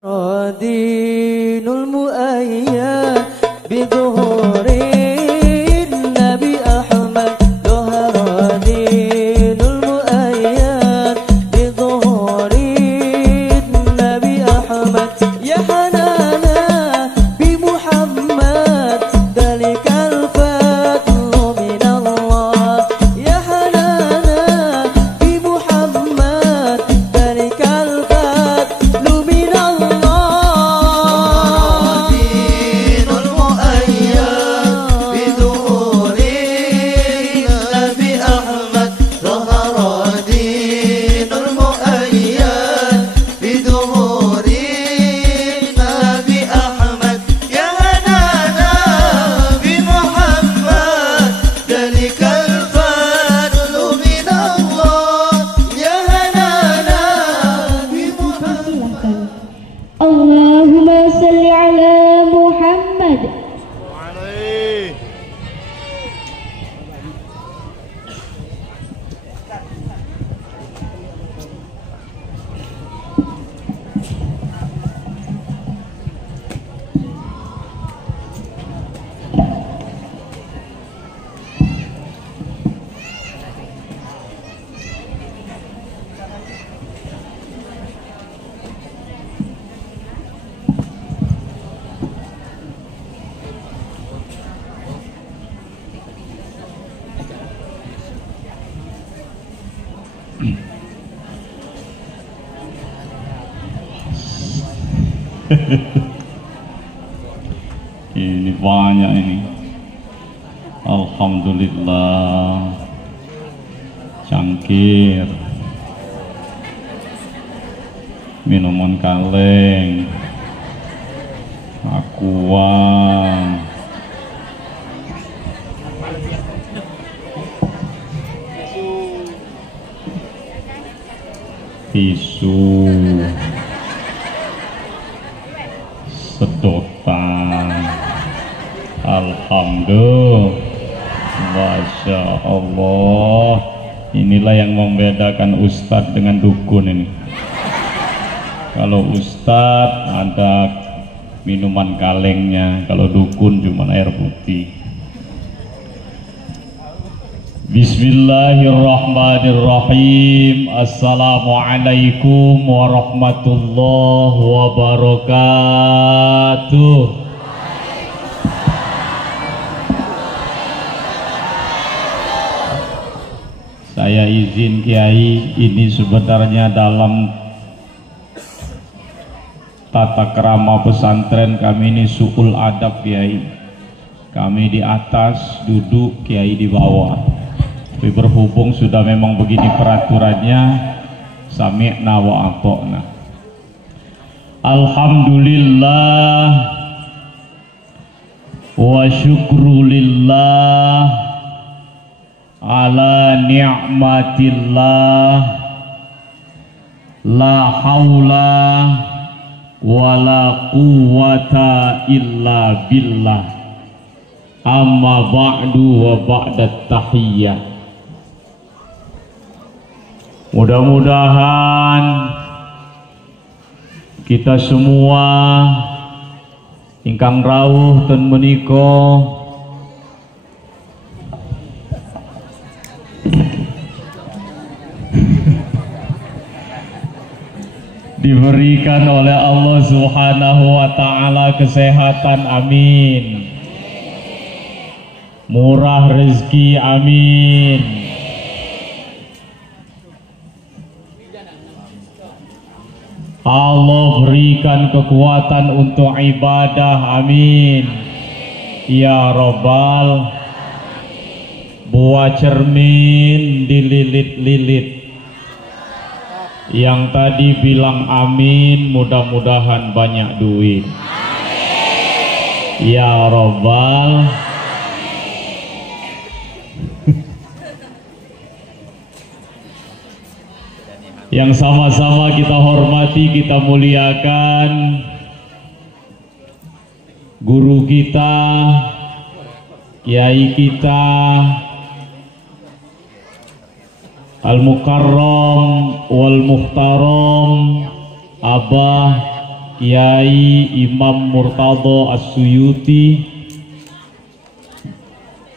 دين المؤيد بظهور النبي أحمد ظهر دين المؤيد بظهور النبي أحمد يا حنانا بمحمد ذلك الفضل من الله يا حنانا بمحمد ذلك الفضل من الله Allahumma salli ala Muhammad. Ini banyak ini. Alhamdulillah. Cangkir, minuman kaleng, aqua, tisu, sedotan. Alhamdulillah, Masya Allah. Inilah yang membedakan ustadz dengan dukun ini. Kalau ustadz ada minuman kalengnya, kalau dukun cuma air putih. Bismillahirrahmanirrahim. Assalamualaikum warahmatullahi wabarakatuh. Saya izin Kiai, ini sebenarnya dalam tata kerama pesantren kami ini su'ul adab Kiai. Kami di atas duduk, Kiai di bawah. Tapi berhubung sudah memang begini peraturannya, sami'na wa ata'na. Alhamdulillah wa syukrulillah ala ni'matillah, la haula wa la quwwata illa billah. Amma ba'du wa ba'da tahiyyah. Mudah-mudahan kita semua ingkang rawuh ten menika diberikan oleh Allah Subhanahu wa ta'ala kesehatan, amin. Murah rezeki, amin. Allah berikan kekuatan untuk ibadah, amin. Ya Rabbal. Buah cermin dililit-lilit. Yang tadi bilang amin, mudah-mudahan banyak duit. Ya Rabbal. Yang sama-sama kita hormati, kita muliakan guru kita, kiai kita, Al-Mukarram wal Muhtaram Abah Kiai Imam Murtadho As-Suyuti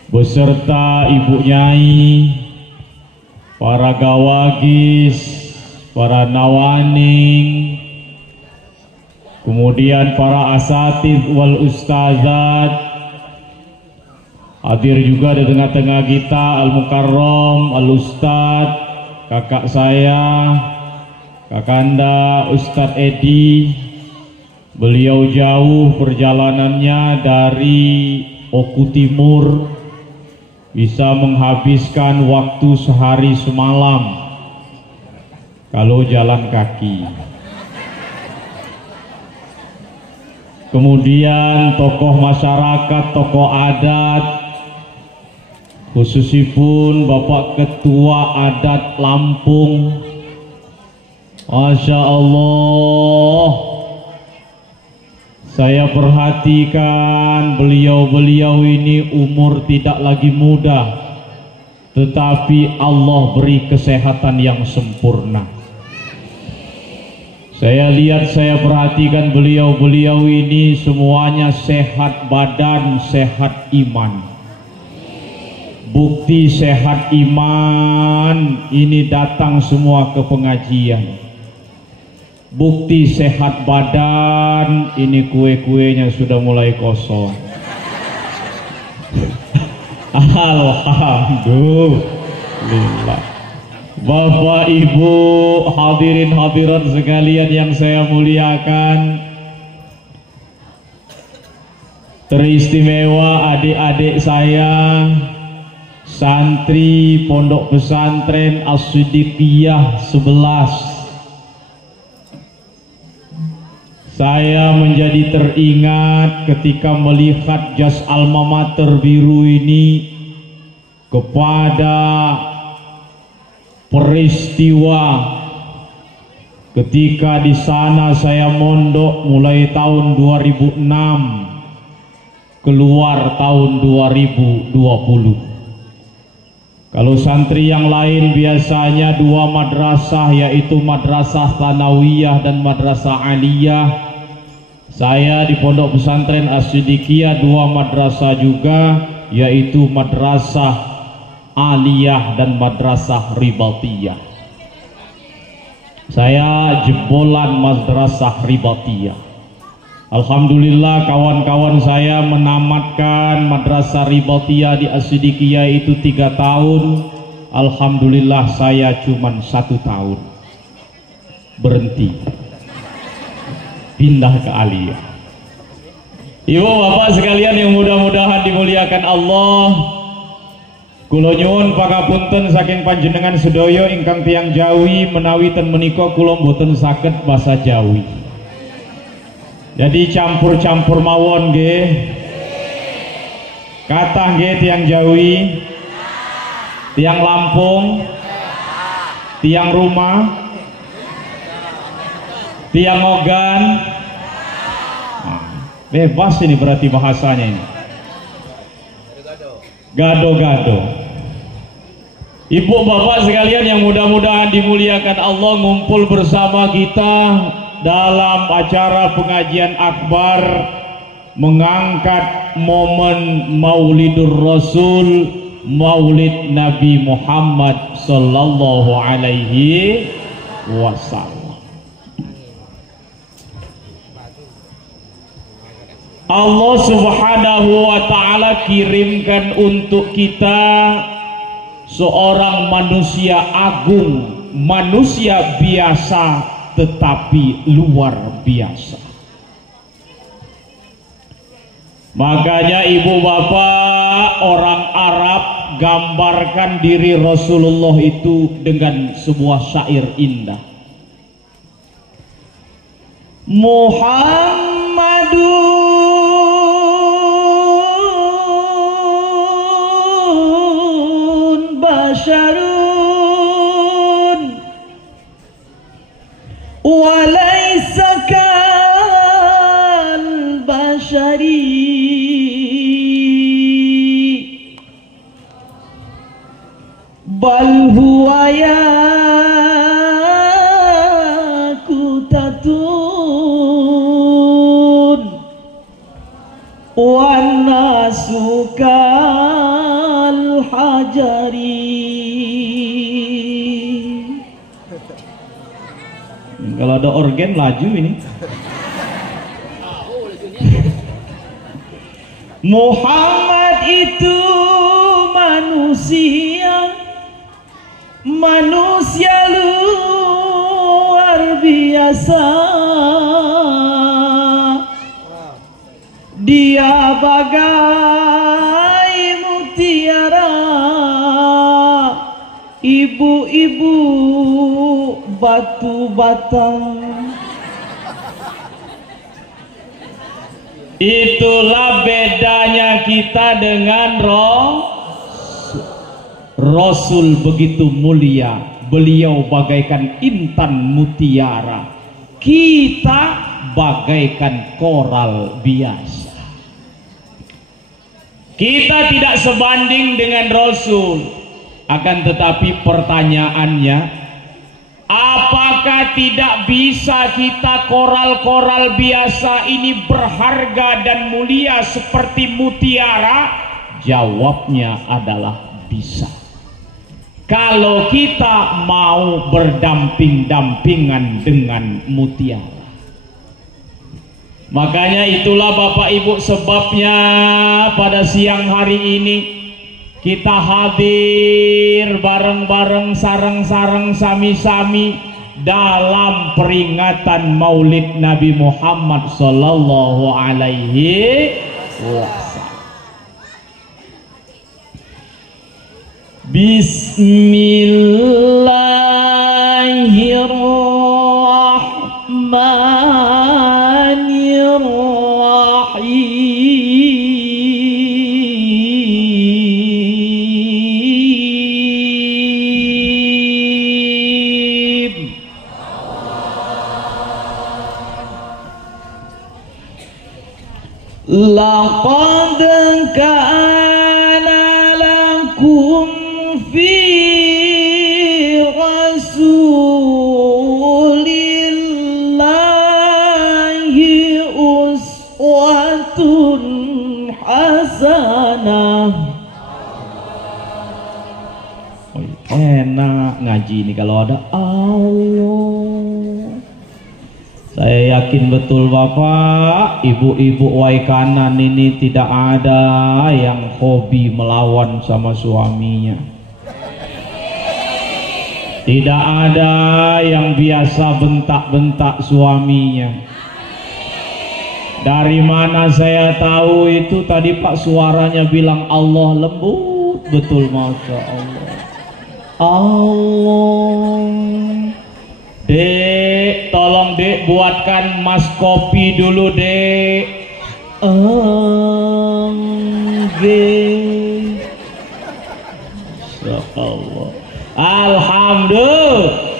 beserta Ibu Nyai, para gawagis, para nawaning, kemudian para asatidz wal ustazat. Hadir juga di tengah-tengah kita Al-Mukarram, Al-Ustadz, kakak saya, Kakanda Ustadz Edi. Beliau jauh perjalanannya dari Oku Timur, bisa menghabiskan waktu sehari semalam kalau jalan kaki. Kemudian tokoh masyarakat, tokoh adat, khususipun Bapak Ketua Adat Lampung, Masya Allah, saya perhatikan beliau-beliau ini umur tidak lagi muda, tetapi Allah beri kesehatan yang sempurna. Saya lihat, saya perhatikan beliau-beliau ini semuanya sehat badan, sehat iman. Bukti sehat iman ini datang semua ke pengajian. Bukti sehat badan ini kue-kuenya sudah mulai kosong. Alhamdulillah. Bapak Ibu hadirin hadirat sekalian yang saya muliakan, teristimewa adik-adik saya santri Pondok Pesantren As-Siddiqiyah 11. Saya menjadi teringat ketika melihat jas alma mater biru ini kepada peristiwa ketika di sana saya mondok mulai tahun 2006, keluar tahun 2020. Kalau santri yang lain biasanya dua madrasah, yaitu madrasah Tsanawiyah dan madrasah Aliyah. Saya di Pondok Pesantren As-Siddiqiyah dua madrasah juga, yaitu madrasah Aliyah dan madrasah Ribatiyah. Saya jebolan madrasah Ribatiyah. Alhamdulillah kawan-kawan saya menamatkan madrasah Ribatiyah di As-Siddiqiyah itu 3 tahun. Alhamdulillah saya cuma 1 tahun berhenti, pindah ke Aliyah. Ibu bapak sekalian yang mudah-mudahan dimuliakan Allah, kula nyuwun pangapunten saking panjenengan sedaya ingkang tiyang Jawi menawi ten menika kula mboten saged basa Jawi. Jadi campur-campur mawon nggih. Kathah nggih tiyang Jawi, tiyang Lampung, tiyang Rumah, tiyang Ogan. Bebas ini berarti bahasanya ini. Gado-gado. Ibu bapak sekalian yang mudah-mudahan dimuliakan Allah, ngumpul bersama kita dalam acara pengajian akbar mengangkat momen Maulidur Rasul, Maulid Nabi Muhammad sallallahu alaihi wasallam. Allah Subhanahu wa ta'ala kirimkan untuk kita seorang manusia agung, manusia biasa tetapi luar biasa. Makanya ibu bapak, orang Arab gambarkan diri Rasulullah itu dengan sebuah syair indah. Muhammadun basyarun walaysa kal bashari bal huwa yakutatun wan nasu kal hajari. Kalau ada organ laju ini. Muhammad itu manusia luar biasa. Dia bagai mutiara, ibu-ibu batu bata. Itulah bedanya kita dengan Rasul begitu mulia. Beliau bagaikan intan mutiara, kita bagaikan koral biasa. Kita tidak sebanding dengan Rasul. Akan tetapi pertanyaannya, apakah tidak bisa kita koral-koral biasa ini berharga dan mulia seperti mutiara? Jawabnya adalah bisa. Kalau kita mau berdamping-dampingan dengan mutiara. Makanya itulah Bapak Ibu sebabnya pada siang hari ini kita hadir bareng-bareng, sareng-sareng, sami-sami dalam peringatan Maulid Nabi Muhammad sallallahu alaihi wasallam. Bismillahirrahmanirrahim. Laqad kana lakum fi rasulillahi uswatun hasanah. Enak ngaji ini kalau ada Allah. Saya yakin betul Bapak, ibu-ibu waikanan ini tidak ada yang hobi melawan sama suaminya. Tidak ada yang biasa bentak-bentak suaminya. Dari mana saya tahu itu tadi Pak suaranya bilang Allah, lembut betul, Masya Allah. Allah. Dek, tolong Dek buatkan Mas kopi dulu Dek. Masya Allah. Alhamdulillah.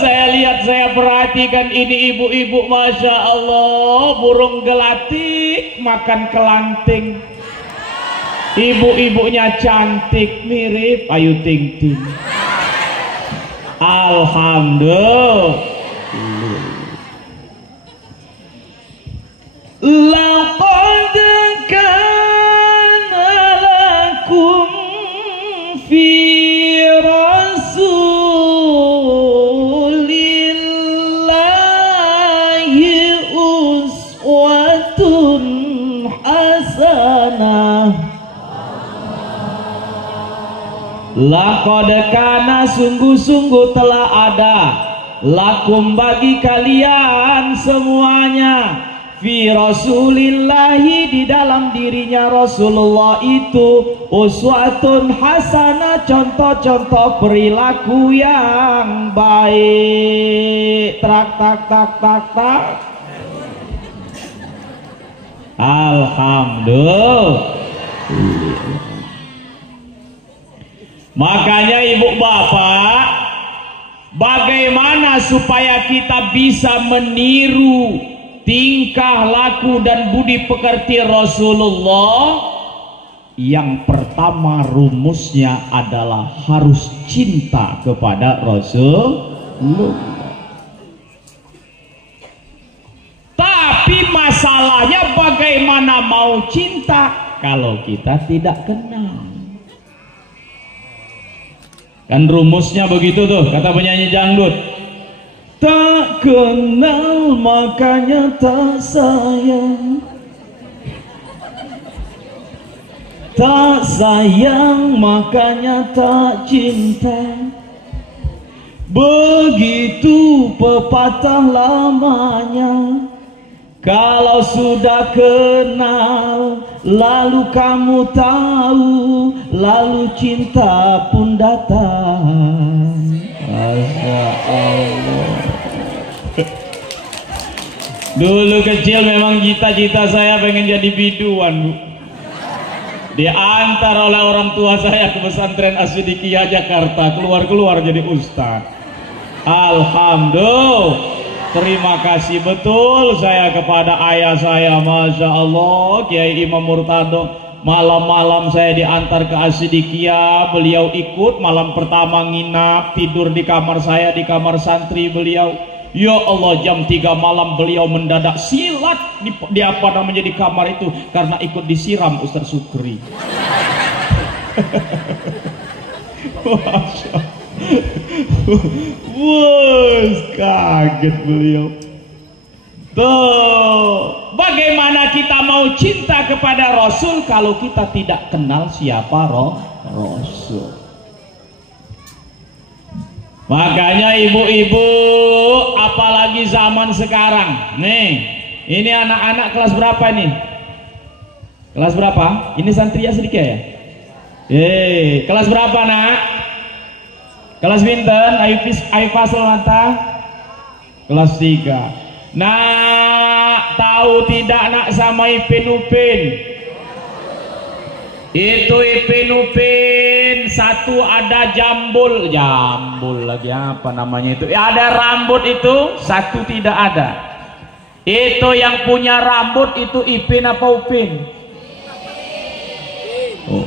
Saya lihat, saya perhatikan ini ibu-ibu, Masya Allah, burung gelatik makan kelanting. Ibu-ibunya cantik, mirip Ayu Ting Ting. Alhamdulillah. Laqad kana lakum fi rasulillahi uswatun hasanah. Laqad kana, sungguh-sungguh telah ada, lakum bagi kalian semuanya, fi rasulillahi di dalam dirinya Rasulullah itu, uswatun hasanah, contoh-contoh perilaku yang baik. Tak tak tak tak tak. Alhamdulillah. Makanya ibu bapak, bagaimana supaya kita bisa meniru tingkah laku dan budi pekerti Rasulullah? Yang pertama rumusnya adalah harus cinta kepada Rasulullah. Tapi masalahnya bagaimana mau cinta kalau kita tidak kenal. Kan rumusnya begitu tuh, kata penyanyi dangdut. Tak kenal makanya tak sayang, tak sayang makanya tak cinta. Begitu pepatah lamanya. Kalau sudah kenal, lalu kamu tahu, lalu cinta pun datang. Masya Allah. Dulu kecil memang cita-cita saya pengen jadi biduan, Bu. Diantar oleh orang tua saya ke pesantren As-Siddiqiyah Jakarta, keluar-keluar jadi ustaz. Alhamdulillah. Terima kasih betul saya kepada ayah saya, Masya Allah, Kiai Imam Murtado. Malam-malam saya diantar ke As-Siddiqiyah, beliau ikut. Malam pertama nginap, tidur di kamar saya, di kamar santri beliau. Ya Allah, jam 3 malam beliau mendadak silat di apa namanya di kamar itu karena ikut disiram Ustaz Sukri. Masya Allah. Wah, kaget beliau. Tuh, bagaimana kita mau cinta kepada Rasul kalau kita tidak kenal siapa Rasul? Makanya ibu-ibu, apalagi zaman sekarang. Nih, ini anak-anak kelas berapa nih? Kelas berapa? Ini santri ya sedikit ya? Kelas berapa nak? Kelas binten? Aifasel mata? Kelas 3. Nak, tahu tidak nak sama Ipin Upin? Itu Ipin Upin, satu ada jambul lagi apa namanya itu? Ada rambut itu, satu tidak ada. Itu yang punya rambut itu Ipin apa Upin? Oh.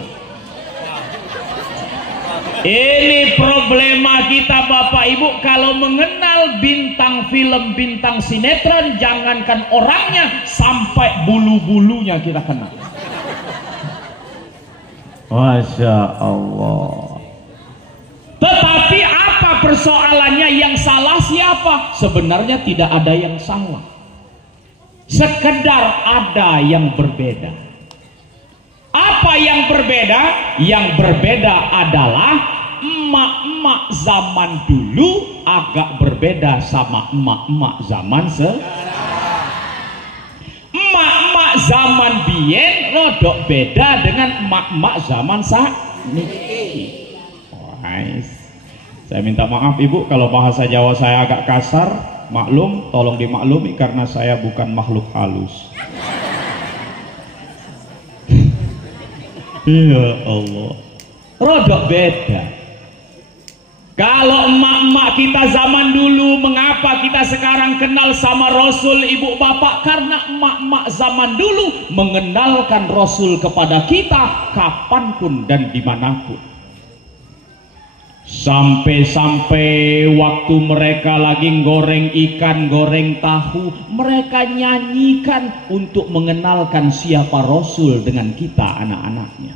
Ini problema kita Bapak Ibu, kalau mengenal bintang film, bintang sinetron, jangankan orangnya, sampai bulu-bulunya kita kenal. Masya Allah. Tetapi apa persoalannya? Yang salah siapa? Sebenarnya tidak ada yang salah, sekedar ada yang berbeda. Apa yang berbeda? Yang berbeda adalah emak-emak zaman dulu agak berbeda sama emak-emak zaman sekarang. Emak-emak zaman biyen rodok beda dengan emak-emak zaman sakniki. Saya minta maaf Ibu kalau bahasa Jawa saya agak kasar, maklum, tolong dimaklumi karena saya bukan makhluk halus. Ya Allah, rodok beda. Kalau emak-emak kita zaman dulu, mengapa kita sekarang kenal sama Rasul ibu bapak? Karena emak-emak zaman dulu mengenalkan Rasul kepada kita kapanpun dan dimanapun. Sampai-sampai waktu mereka lagi goreng ikan, goreng tahu, mereka nyanyikan untuk mengenalkan siapa Rasul dengan kita anak-anaknya.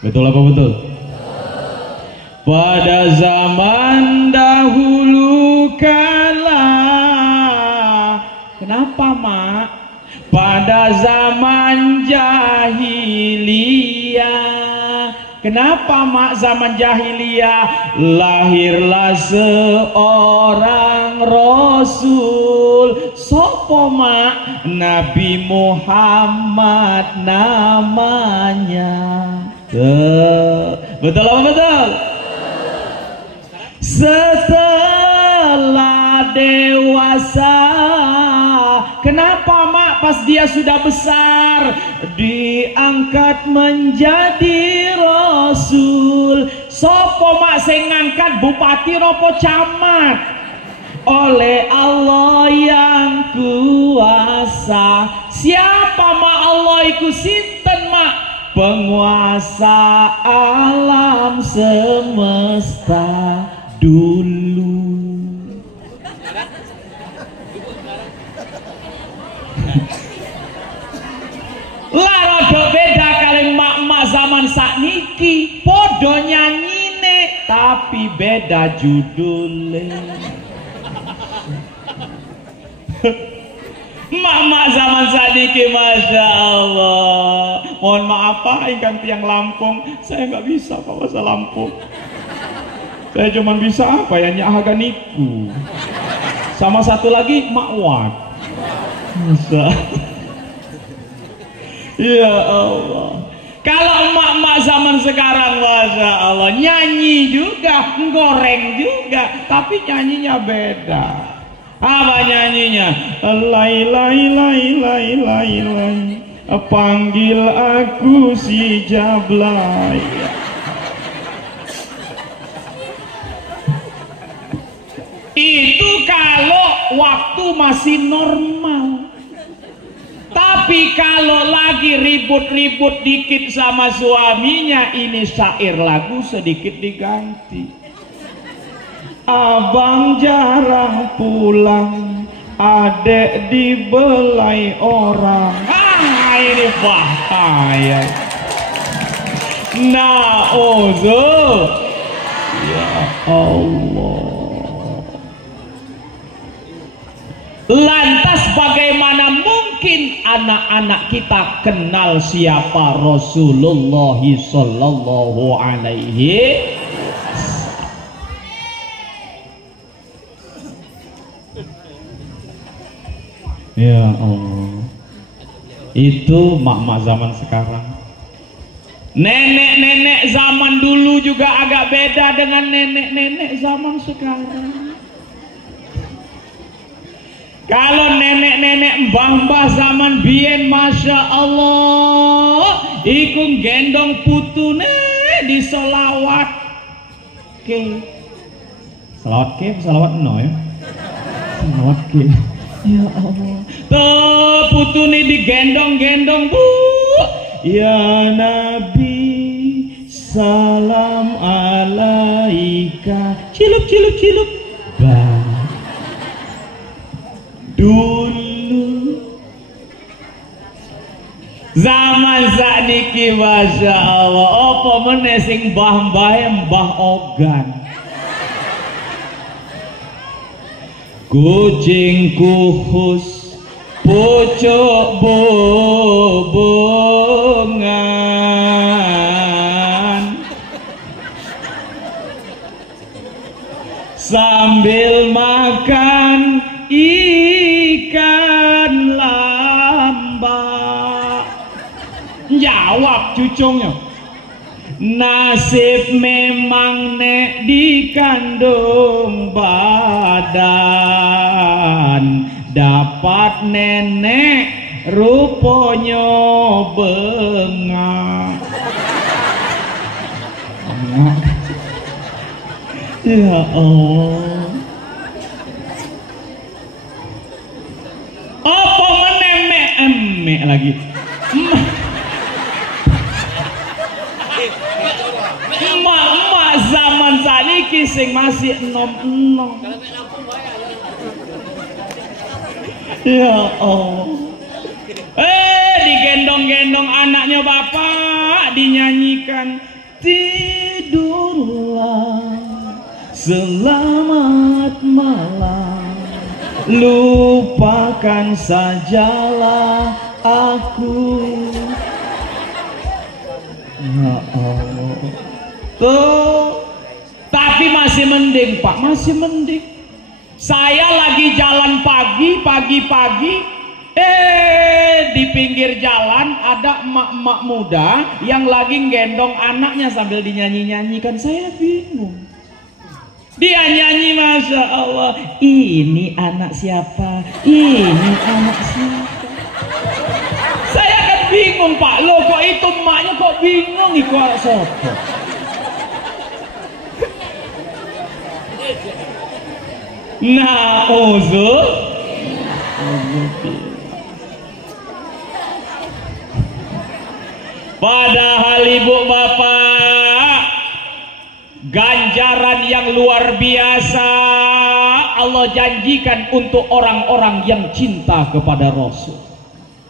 Betul apa betul? Pada zaman dahulu kala. Kenapa mak? Pada zaman jahiliyah. Kenapa mak zaman jahiliyah? Lahirlah seorang Rasul. Sopo mak? Nabi Muhammad namanya. Betul apa betul? Setelah dewasa, kenapa mak pas dia sudah besar diangkat menjadi Rasul? Sopo mak sing ngangkat, bupati nopo camat? Oleh Allah yang kuasa. Siapa mak Allah iku sinten mak? Penguasa alam semesta dulu. Rada beda kali mak-mak zaman sakniki, podo nyanyine tapi beda judulnya. Mak-mak zaman sakniki Masya Allah. Mohon maaf Pak, ingkang tiang Lampung, saya nggak bisa Pak bahasa Lampung. Saya cuma bisa apa ya, nyahaganiku. Sama satu lagi makwat. Masa. Ya Allah. Kalau emak-emak zaman sekarang Masya Allah, nyanyi juga, goreng juga, tapi nyanyinya beda. Apa nyanyinya? Lai lai lai lai lai lai, panggil aku si Jablay. Itu kalau waktu masih normal. Tapi kalau lagi ribut-ribut dikit sama suaminya, ini syair lagu sedikit diganti. Abang jarang pulang, adek dibelai orang. Ini bahaya. Na'udzu. Ya Allah. Lantas bagaimana mungkin anak-anak kita kenal siapa Rasulullah sallallahu alaihi wasallam? Ya Allah. Itu mak-mak zaman sekarang. Nenek-nenek zaman dulu juga agak beda dengan nenek-nenek zaman sekarang. Kalau nenek-nenek mbah-mbah zaman biyen Masya Allah, iku gendong putune di solawat ke. Salawat ke, salawat no ya? Salawat ke. Ya Allah. Tuh putune digendong-gendong Bu. Ya Nabi, salam alaika. Cilup-cilup-cilup. Dulu zaman sakniki Masya Allah, apa meneh sing mbah-mbah mbah ogan. Kucing kuhus pucuk bobongan, sambil makan ikan lambak. Jawab cucungnya, nasib memang nek dikandung badan, dapat nenek rupanya bengak. Ya Allah. Apa menemek emek lagi? Emak-emak zaman saniki sing masih enom-enom. Ya Allah. Digendong-gendong anaknya bapak, dinyanyikan tidurlah selamat malam, lupakan sajalah aku. Ya Allah. Tuh, tapi masih mending Pak, masih mending. Saya lagi jalan pagi-pagi, di pinggir jalan ada emak-emak muda yang lagi gendong anaknya sambil dinyanyi-nyanyikan. Saya bingung. Dia nyanyi Masya Allah, ini anak siapa? Ini anak siapa? Saya kan bingung Pak, loh kok itu emaknya kok bingung iku anak siapa? Padahal ibu bapak, ganjaran yang luar biasa Allah janjikan untuk orang-orang yang cinta kepada Rasul.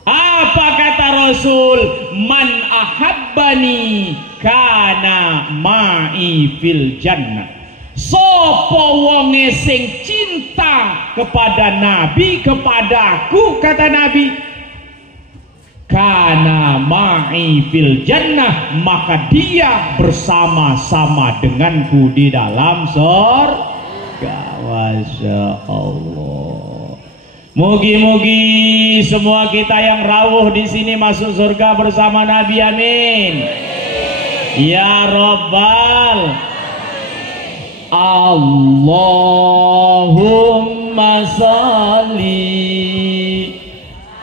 Apa kata Rasul? Man ahabbani kana ma'i fil jannah. Sopo wonge sing cinta kepada Nabi, kepadaku, kata Nabi, kana ma'i fil jannah, maka dia bersama-sama denganku di dalam surga. Masya Allah. Mugi-mugi semua kita yang rawuh di sini masuk surga bersama Nabi, amin. Ya Rabbal Allahumma salli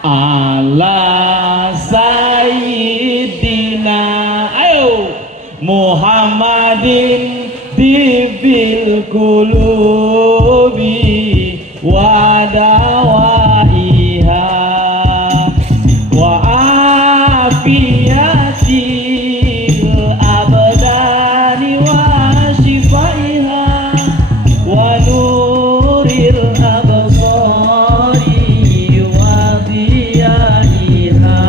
ala sayyidina Muhammadin dibil qulubi wa dawaiha wa afiyatil abdani wa shifaiha wa nuril absari wa diyaiha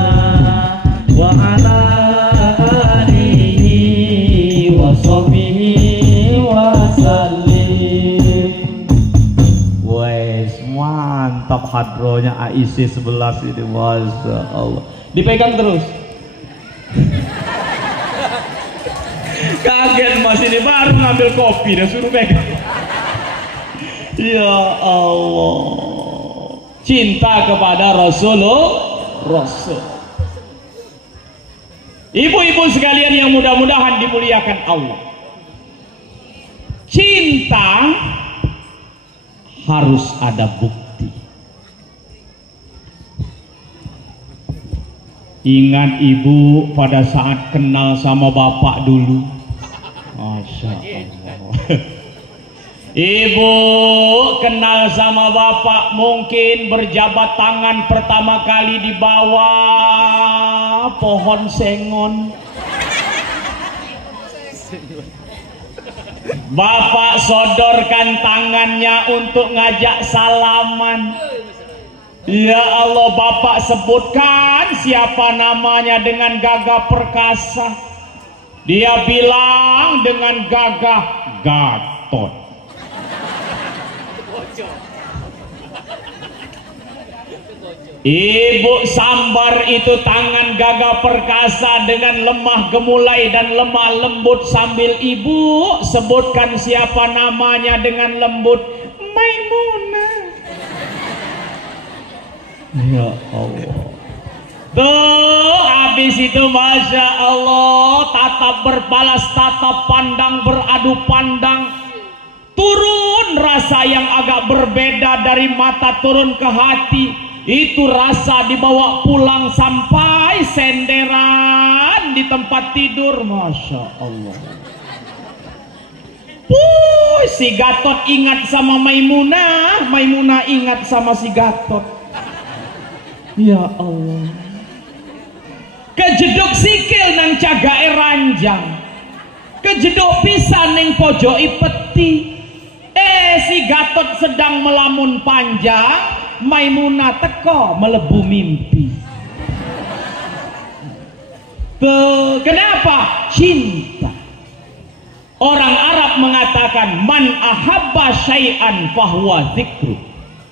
wa ala alihi wa sahbihi wa sallim. Wes mantap hadronya AIC 11 ini, Masya Allah. Dipegang terus. Kaget Mas, ini baru ngambil kopi dan suruh pegang. Ya Allah, cinta kepada Rasulullah. Ibu-ibu sekalian yang mudah-mudahan dimuliakan Allah, cinta harus ada bukti. Ingat ibu pada saat kenal sama bapak dulu, Masya Allah. Ibu kenal sama bapak mungkin berjabat tangan pertama kali di bawah pohon sengon. Bapak sodorkan tangannya untuk ngajak salaman. Ya Allah, bapak sebutkan siapa namanya dengan gagah perkasa. Dia bilang dengan gagah, Gatot. Ibu sambar itu tangan gagah perkasa dengan lemah gemulai dan lemah lembut sambil ibu sebutkan siapa namanya dengan lembut, Maimunah. Ya Allah. Tuh habis itu Masya Allah, tatap berbalas tatap, pandang beradu pandang, turun rasa yang agak berbeda dari mata turun ke hati. Itu rasa dibawa pulang sampai senderan di tempat tidur. Masya Allah. Si Gatot ingat sama Maimunah, Maimunah ingat sama si Gatot. Ya Allah. Kejeduk sikil nang cagae ranjang, kejeduk pisan ning pojoki peti. Si Gatot sedang melamun panjang, Maimunah teko melebu mimpi. Kenapa? Cinta. Orang Arab mengatakan man ahabba syai'an fahuwa dzikru.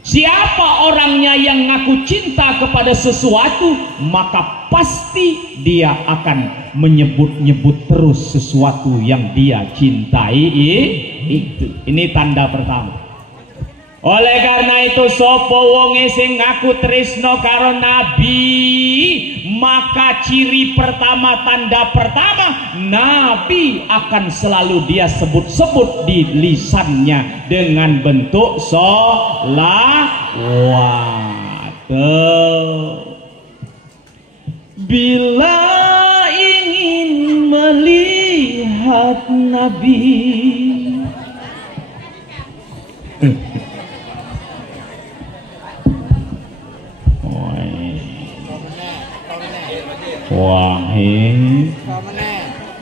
Siapa orangnya yang ngaku cinta kepada sesuatu, maka pasti dia akan menyebut-nyebut terus sesuatu yang dia cintai itu. Ini tanda pertama. Oleh karena itu sapa wonge sing ngaku tresno karo Nabi, maka ciri pertama, tanda pertama, Nabi akan selalu dia sebut-sebut di lisannya dengan bentuk sholawat. Bila ingin melihat Nabi, wahid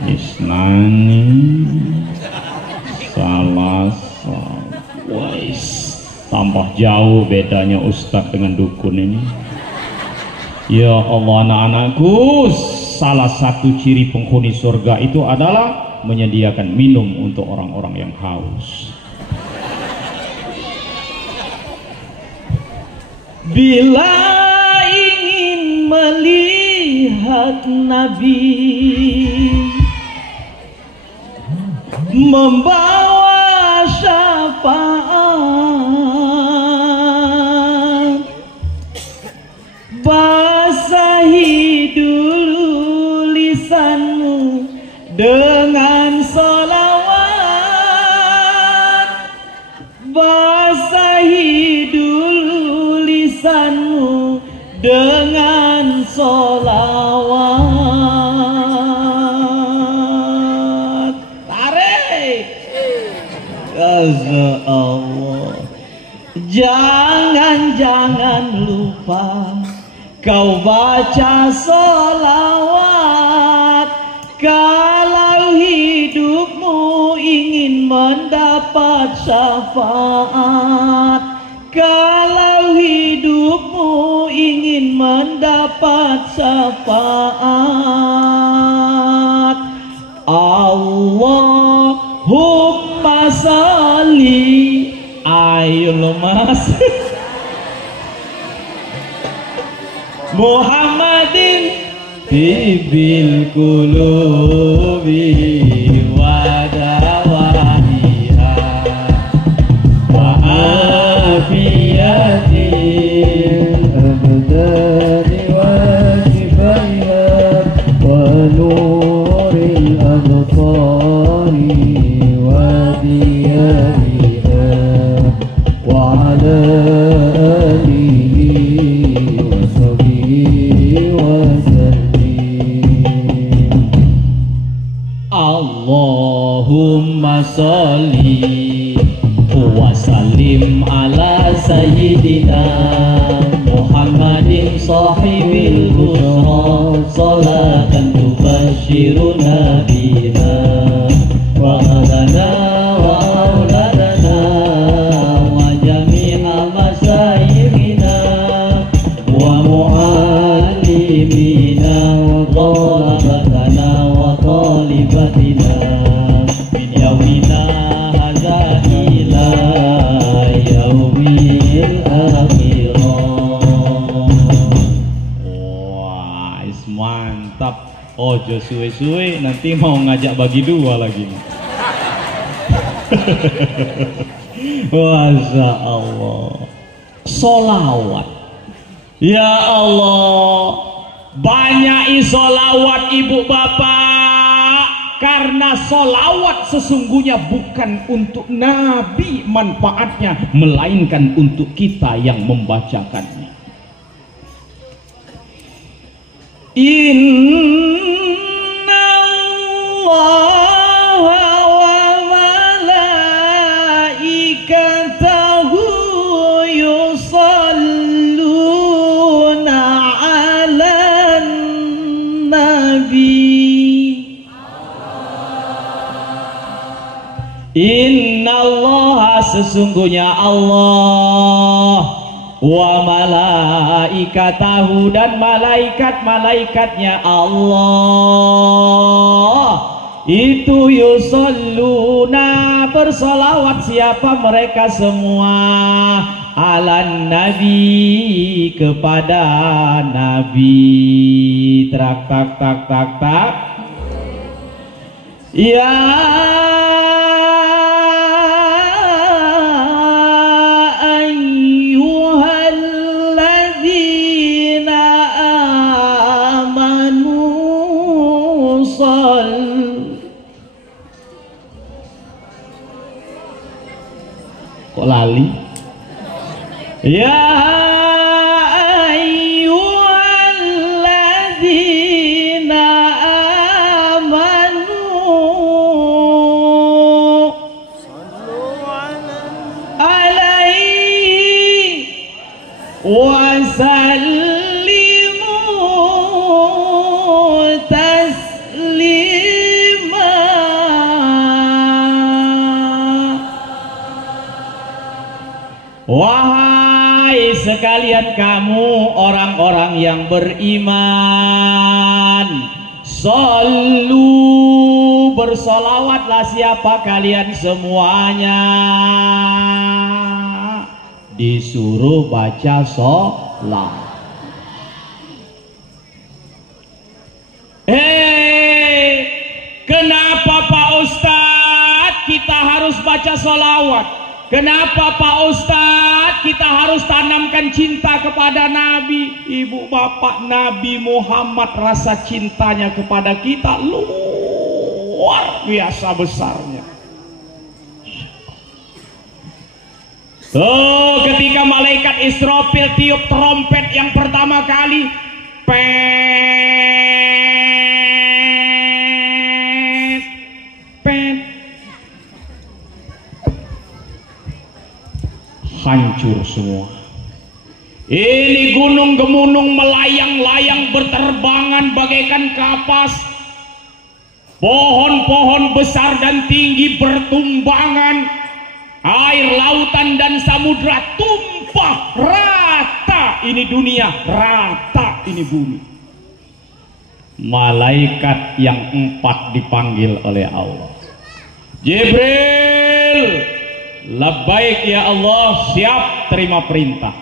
isnani salasa wais Terlampau jauh bedanya ustadz dengan dukun ini. Ya Allah, anak-anakku, salah satu ciri penghuni surga itu adalah menyediakan minum untuk orang-orang yang haus. Bila ingin melihat Nabi membawa syafaat, basahi dulu lisanmu dengan salawat, basahi dulu lisanmu dengan salawat. Tarik. Ya Allah, jangan lupa kau baca salawat kalau hidupmu ingin mendapat syafaat, kalau hidupmu ingin mendapat syafaat. Allahumma sholli, ayo lo mas Muhammadin tibil qulubi wa dawaiha wa afiyatil abdani wa shifaiha wa nuril absari wa diyaiha wa ala alihi wa sahbihi wa sallim. Allahumma sholli wa sallim ala sayyidina Muhammadin sahibil busra, salatan tubashiruna biha wa lana wa auladana wa jami'a masyayikhina wa muallimina wa talabatana wa talibatina min yaumina hadza ila yaumil akhirah. Wah, mantap. Ojo suwe-suwe nanti mau ngajak bagi dua lagi. Masya Allah. Solawat. Ya Allah, banyak solawat ibu bapak, karena solawat sesungguhnya bukan untuk Nabi manfaatnya, melainkan untuk kita yang membacakannya. Inna Allah wa malaikatahu yusalluna ala nabi. Inna Allah, sesungguhnya Allah, wa malaikatahu, dan malaikat-malaikatnya Allah itu yusalluna, bersolawat. Siapa mereka semua? Alan nabi, kepada nabi. Trak tak tak tak tak. Ya lali. Ya ayyuhalladzina amanu sallu alaihi wa sallimu taslima. Wah sekalian, kamu orang-orang yang beriman, sallu, bersolawatlah siapa kalian semuanya. Disuruh baca sholawat. Kenapa Pak Ustadz kita harus baca sholawat? Kenapa Pak Ustadz kita harus tanamkan cinta kepada Nabi? Ibu bapak, Nabi Muhammad rasa cintanya kepada kita luar biasa besarnya. Tuh, ketika malaikat Israfil tiup trompet yang pertama kali, pet, pet, hancur semua. Ini gunung gemunung melayang-layang berterbangan bagaikan kapas. Pohon-pohon besar dan tinggi bertumbangan. Air lautan dan samudra tumpah rata. Ini dunia, rata ini bumi. Malaikat yang 4 dipanggil oleh Allah. Jibril, labbaik ya Allah, siap terima perintah.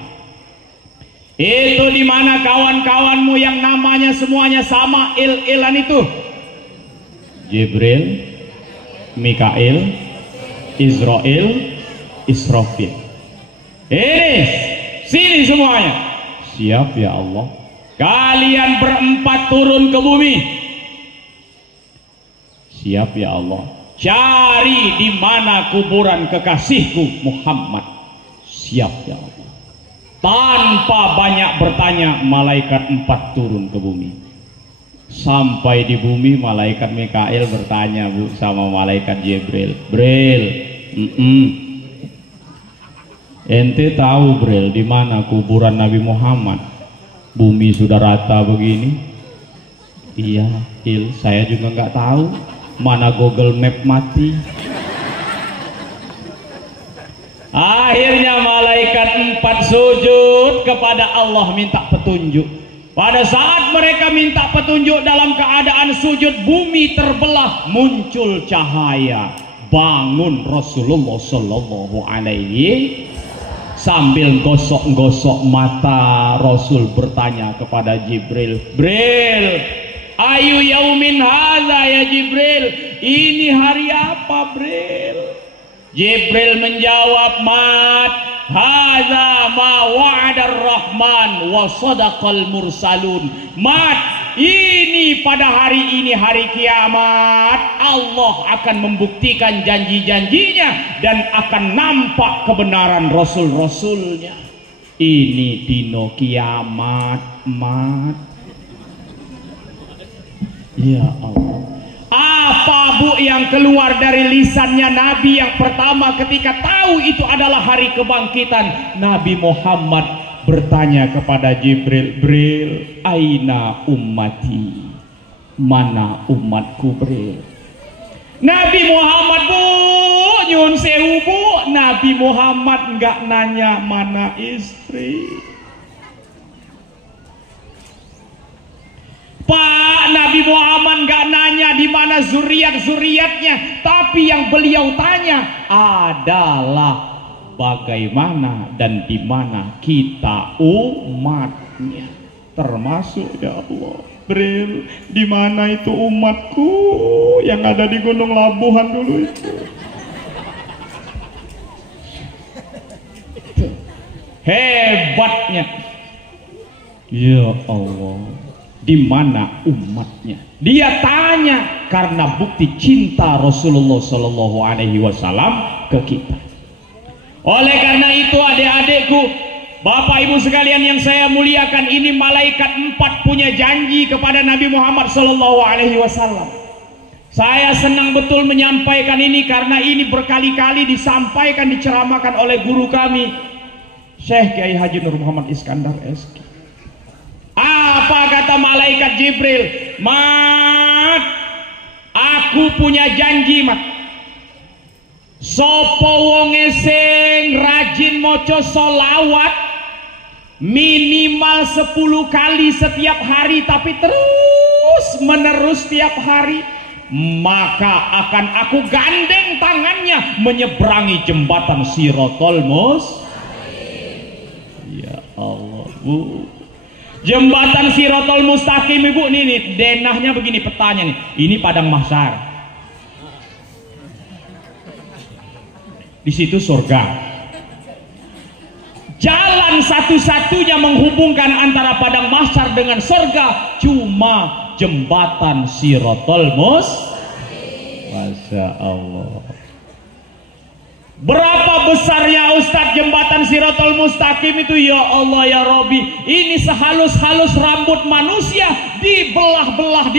Itu di mana kawan-kawanmu yang namanya semuanya sama il-ilan itu? Jibril, Mikail, Israel, Israfil. Ini sini semuanya. Siap ya Allah. Kalian berempat turun ke bumi. Siap ya Allah. Cari di mana kuburan kekasihku Muhammad. Siap ya Allah. Tanpa banyak bertanya, malaikat 4 turun ke bumi. Sampai di bumi, malaikat Mikail bertanya sama malaikat Jibril, Bril, ente tahu Bril di mana kuburan Nabi Muhammad? Bumi sudah rata begini. Iya, Il, saya juga nggak tahu. Mana Google Map mati. Akhirnya malaikat 4 sujud kepada Allah minta petunjuk. Pada saat mereka minta petunjuk dalam keadaan sujud, bumi terbelah, muncul cahaya. Bangun Rasulullah Sallallahu Alaihi. Sambil gosok-gosok mata, Rasul bertanya kepada Jibril, Bril, ayu yaumin hadza ya Jibril, ini hari apa Bril? Jibril menjawab, mat hadza ma wa'adar rahman wa sadaqal mursalun. Mat, ini pada hari ini hari kiamat, Allah akan membuktikan janji-janjinya dan akan nampak kebenaran rasul-rasulnya. Ini dino kiamat, mat. Ya Allah. Apa Bu yang keluar dari lisannya Nabi yang pertama ketika tahu itu adalah hari kebangkitan? Nabi Muhammad bertanya kepada Jibril, Bril, aina ummati? Mana umatku Bril? Nabi Muhammad, Bu, nyun sewu Bu, Nabi Muhammad nggak nanya mana istri. Pak, Nabi Muhammad gak nanya di mana zuriat-zuriatnya, tapi yang beliau tanya adalah bagaimana dan di mana kita umatnya. Termasuk ya Allah, Bril, di mana itu umatku yang ada di Gunung Labuhan dulu itu? Hebatnya. Ya Allah. Di mana umatnya? Dia tanya karena bukti cinta Rasulullah Sallallahu Alaihi Wasallam ke kita. Oleh karena itu adik-adikku, Bapak Ibu sekalian yang saya muliakan, ini malaikat 4 punya janji kepada Nabi Muhammad Sallallahu Alaihi Wasallam. Saya senang betul menyampaikan ini karena ini berkali-kali disampaikan, diceramahkan oleh guru kami, Syekh Kiai Haji Nur Muhammad Iskandar SK. Apa kata malaikat Jibril? Mat, aku punya janji mat. Sopo wonge sing rajin moco solawat, minimal 10 kali setiap hari, tapi terus menerus setiap hari, maka akan aku gandeng tangannya menyeberangi jembatan Shiratal Mustaqim. Ya Allah, Bu. Jembatan Shiratal Mustaqim, Ibu, nih denahnya begini, petanya nih. Ini padang mahsyar. Di situ surga. Jalan satu-satunya menghubungkan antara padang mahsyar dengan surga cuma jembatan Shiratal Mustaqim. Masya Allah. Berapa besarnya Ustadz jembatan Shiratal Mustaqim itu? Ya Allah ya Rabbi, ini sehalus-halus rambut manusia dibelah-belah,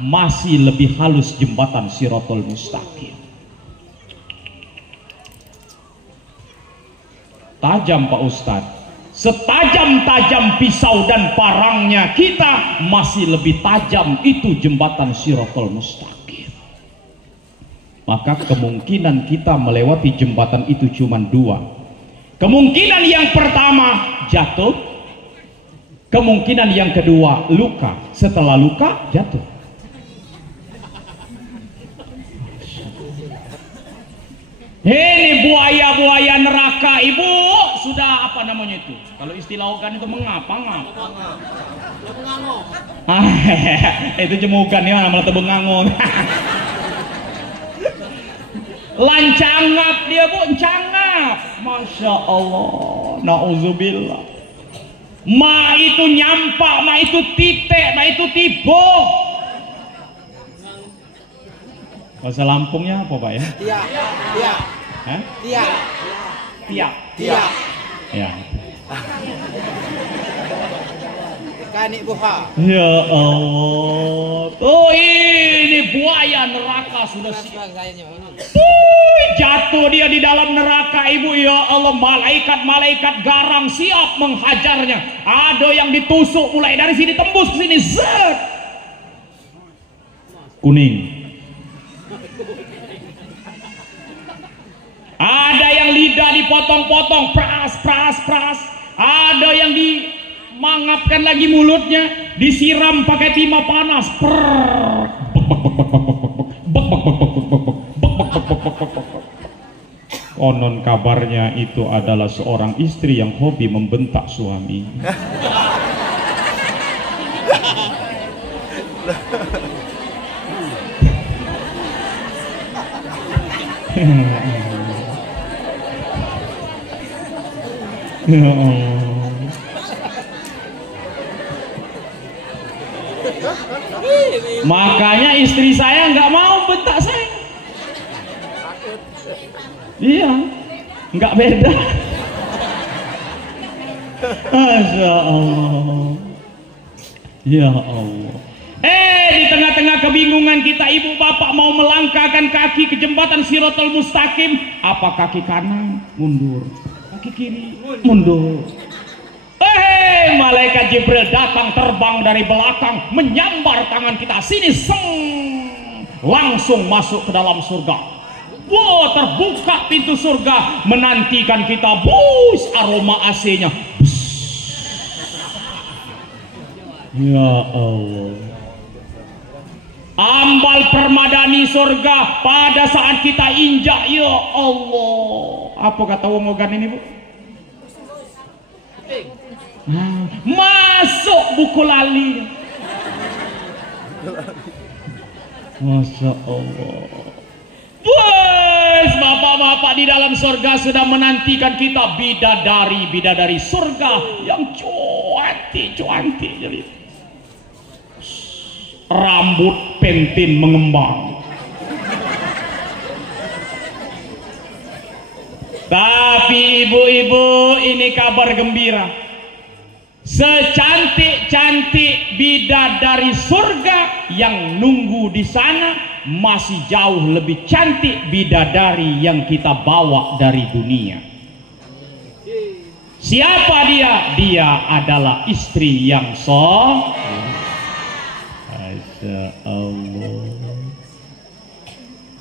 masih lebih halus jembatan Shiratal Mustaqim. Tajam Pak Ustadz, setajam-tajam pisau dan parangnya kita, masih lebih tajam itu jembatan Shiratal Mustaqim. Maka kemungkinan kita melewati jembatan itu cuma dua. Kemungkinan yang pertama jatuh, kemungkinan yang kedua luka. Setelah luka jatuh. Ini buaya-buaya neraka, Ibu, sudah apa namanya itu? Kalau istilah Ogan itu mengapa? Itu jemukan ya, malah tebengangon. Lancangap dia, Bu, cangap. Masya Allah, na'udzubillah. Ma itu nyampak, ma itu titik, ma itu tibo. Bahasa Lampungnya apa Pak ya? Tiak. Hah? Tiak. Ya. Kanik buha. Ya Allah. Oh, ini buaya neraka sudah siap. Jatuh dia di dalam neraka, Ibu. Ya Allah, malaikat-malaikat garang siap menghajarnya. Ada yang ditusuk mulai dari sini tembus ke sini. Zet. Kuning. Ada yang lidah dipotong-potong, pras. Ada yang dimangapkan lagi mulutnya, disiram pakai timah panas. Konon kabarnya itu adalah seorang istri yang hobi membentak suami. Ya Allah. Makanya istri saya nggak mau bentak saya. Iya, nggak beda. Masya Allah. Ya Allah. Di tengah-tengah kebingungan kita, ibu bapak mau melangkahkan kaki ke jembatan Shiratal Mustaqim. Apa kaki kanan? Mundur. Kaki kiri? Mundur. Malaikat Jibril datang terbang dari belakang, menyambar tangan kita. Sini, seng. Langsung masuk ke dalam surga. Wow, terbuka pintu surga menantikan kita. Bus, aroma AC-nya. Ya Allah. Ambal permadani surga pada saat kita injak. Ya Allah. Apa kata wong ogan ini, Bu? Masuk buku lali. Masya Allah. Bus, bapak-bapak di dalam surga sudah menantikan kita. Bidadari surga yang cuanti. Jadi rambut pentin mengembang. Tapi ibu-ibu, ini kabar gembira. Secantik-cantik bidadari surga yang nunggu di sana, masih jauh lebih cantik bidadari yang kita bawa dari dunia. Siapa dia? Dia adalah istri yang soleh. Masya Allah.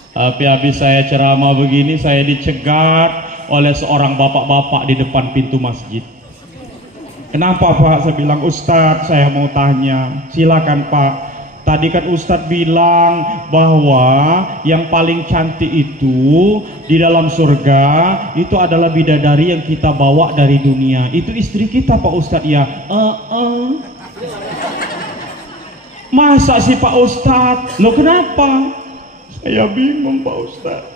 Tapi habis saya ceramah begini, saya dicegat oleh seorang bapak-bapak di depan pintu masjid. Kenapa Pak? Saya bilang, Ustadz saya mau tanya. Silakan Pak. Tadi kan Ustadz bilang bahwa yang paling cantik itu di dalam surga itu adalah bidadari yang kita bawa dari dunia. Itu istri kita Pak Ustadz ya. Masa sih Pak Ustadz? Loh kenapa? Saya bingung Pak Ustadz.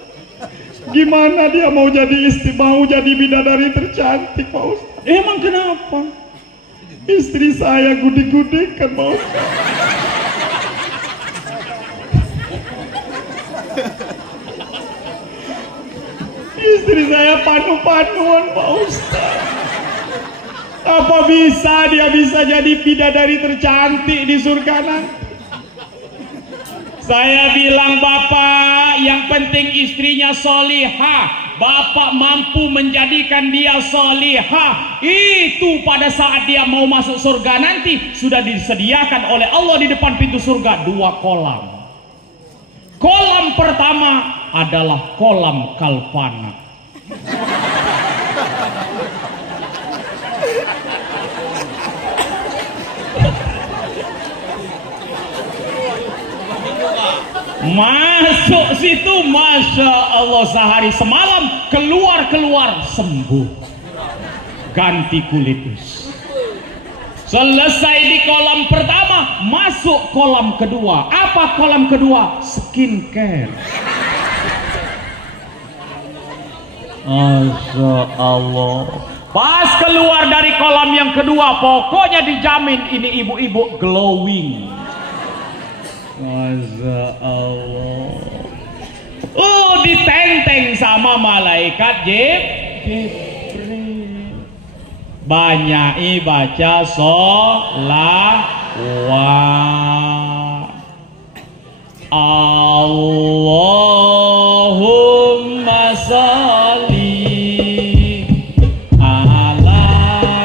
Gimana dia mau jadi istri, mau jadi bidadari tercantik Pak Ustadz? Emang kenapa? Istri saya gudik-gudikan Pak Ustadz. Istri saya panu-panuan Pak Ustadz. Apa bisa dia bisa jadi bidadari tercantik di surga nanti? Saya bilang, Bapak, yang penting istrinya solihah. Bapak mampu menjadikan dia solihah. Itu pada saat dia mau masuk surga nanti sudah disediakan oleh Allah di depan pintu surga 2 kolam. Kolam pertama adalah kolam kalpana. Masuk situ, Masya Allah, sehari semalam keluar sembuh, ganti kulitus. Selesai di kolam pertama, masuk kolam kedua. Apa kolam kedua? Skincare. Masya Allah. Pas keluar dari kolam yang kedua, pokoknya dijamin ini ibu-ibu glowing. Masya Allah. Ditenteng sama malaikat Jibril. Banyak baca sholawat. Allahumma sholli ala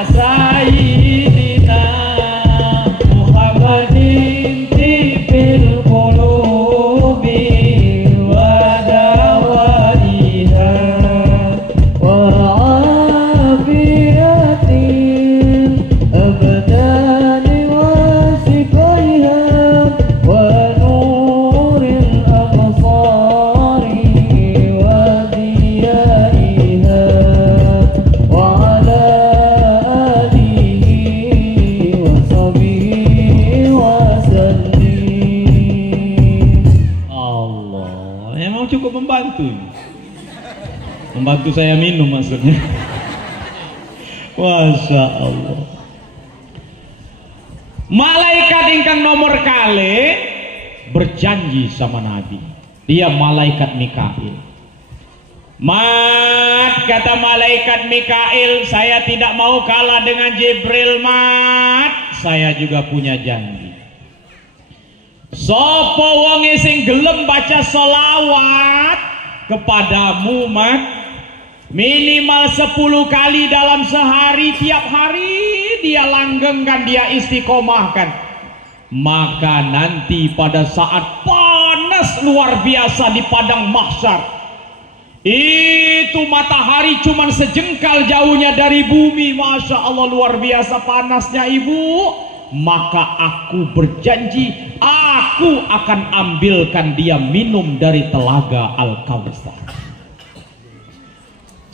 sayyidina Muhammadin tibil qulubi wa dawaiha wa afiyatin abdani wa sifaiha wa nuril absari wa diyaiha wa ala alihi wa sahbihi wa sallim. Allah, emang cukup membantu saya minum maksudnya. Masya Allah. Malaikat ingkang nomor kali berjanji sama Nabi. Dia malaikat Mikail. Mat, kata malaikat Mikail, saya tidak mau kalah dengan Jibril, Mat. Saya juga punya janji. Sopo wonge sing gelem baca sholawat kepadamu, Mat, minimal 10 kali dalam sehari, tiap hari dia langgengkan, dia istiqomahkan, maka nanti pada saat panas luar biasa di padang mahsyar, itu matahari cuman sejengkal jauhnya dari bumi, Masya Allah, luar biasa panasnya ibu. Maka aku berjanji, aku akan ambilkan dia minum dari telaga Al-Kautsar.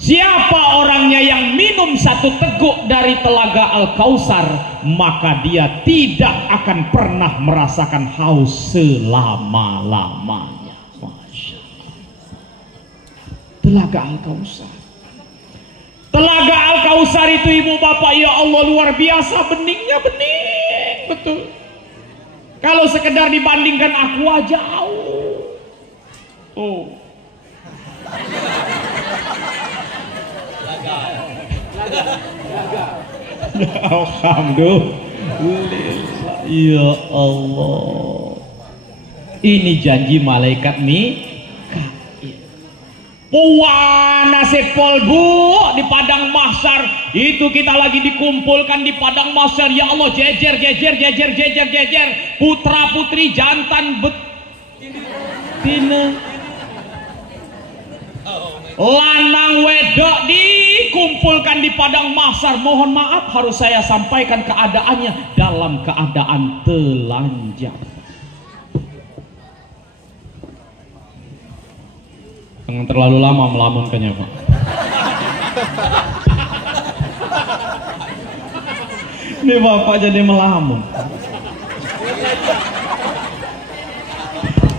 Siapa orangnya yang minum 1 teguk dari telaga Al-Kautsar, maka dia tidak akan pernah merasakan haus selama-lamanya. Masya Allah. Telaga Al-Kautsar. Telaga Al-Kautsar itu ibu bapak, ya Allah, luar biasa, beningnya bening betul. Kalau sekedar dibandingkan aqua jauh. Alhamdulillah, ya Allah. Ini janji malaikat nih. Nasib polbu di padang mahsyar itu, kita lagi dikumpulkan di padang mahsyar, ya Allah, jejer putra putri jantan betina. lanang wedok dikumpulkan di padang mahsyar. Mohon maaf harus saya sampaikan keadaannya dalam keadaan telanjang. Jangan terlalu lama melamunkannya, Pak. Ini Bapak jadi melamun.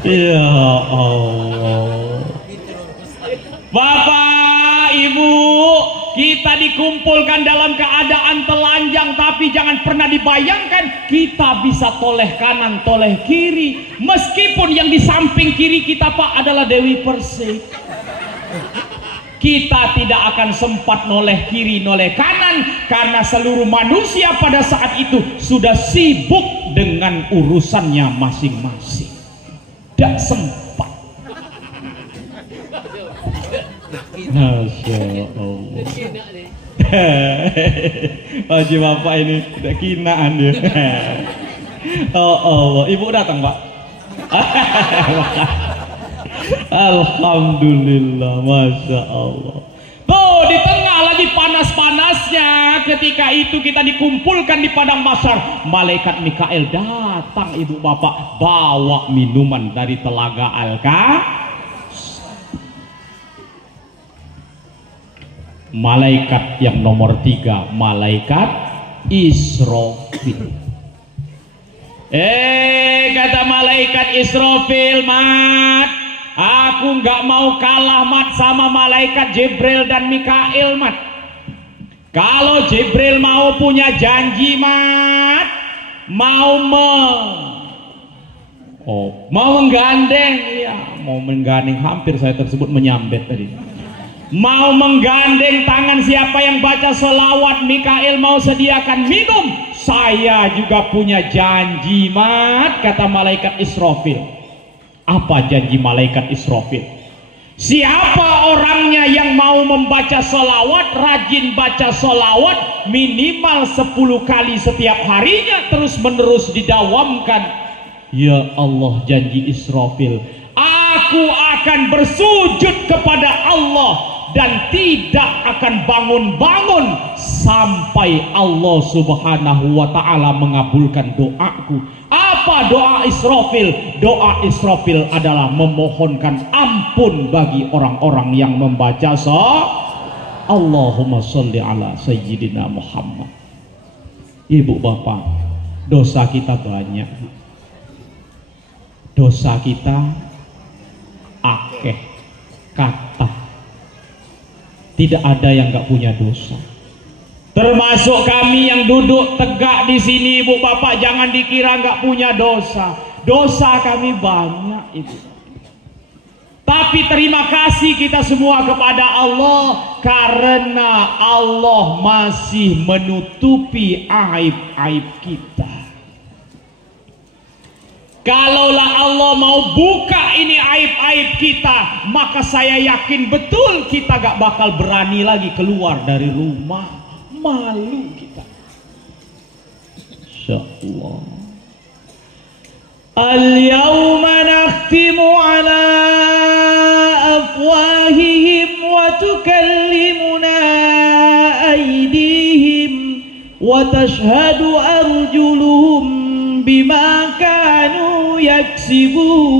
Ya Allah. Bapak, Ibu, kita dikumpulkan dalam keadaan telanjang, tapi jangan pernah dibayangkan kita bisa toleh kanan, toleh kiri. Meskipun yang di samping kiri kita, Pak, adalah Dewi Persik. Kita tidak akan sempat noleh kiri, noleh kanan, karena seluruh manusia pada saat itu sudah sibuk dengan urusannya masing-masing. Tidak sempat. Masya Allah. Haji Bapak ini tidak kinaan dia. Oh Allah, Ibu datang, Pak. Alhamdulillah, Masya Allah. Tuh, di tengah lagi panas-panasnya, ketika itu kita dikumpulkan di padang mahsyar. Malaikat Mikael datang, Ibu Bapak, bawa minuman dari telaga Al-Kausar. Malaikat yang nomor 3, malaikat Israfil. Kata malaikat Israfil, Mat, aku nggak mau kalah, Mat, sama malaikat Jibril dan Mikail, Mat. Kalau Jibril mau punya janji, Mat, mau menggandeng, ya, mau menggandeng, hampir saya tersebut menyambet tadi. Mau menggandeng tangan siapa yang baca sholawat, Mikail mau sediakan minum. Saya juga punya janji, Mat, kata malaikat Israfil. Apa janji malaikat Israfil? Siapa orangnya yang mau membaca sholawat, rajin baca sholawat minimal 10 kali setiap harinya, terus menerus didawamkan. Ya Allah, janji Israfil, aku akan bersujud kepada Allah dan tidak akan bangun-bangun sampai Allah Subhanahu wa ta'ala mengabulkan doaku. Apa doa Israfil? Doa Israfil adalah memohonkan ampun bagi orang-orang yang membaca Allahumma sholli ala sayyidina Muhammad. Ibu Bapak, dosa kita banyak. Dosa kita akeh kata. Tidak ada yang nggak punya dosa. Termasuk kami yang duduk tegak di sini, Ibu Bapak, jangan dikira nggak punya dosa. Dosa kami banyak, Ibu. Tapi terima kasih kita semua kepada Allah, karena Allah masih menutupi aib-aib kita. Kalaulah Allah mau buka ini aib-aib kita, maka saya yakin betul kita gak bakal berani lagi keluar dari rumah. Malu kita. Insyaallah. Al-yawma nakhtimu ala afwahihim wa tukallimuna aydihim wa tashhadu arjuluhum bima kanu yaksibun.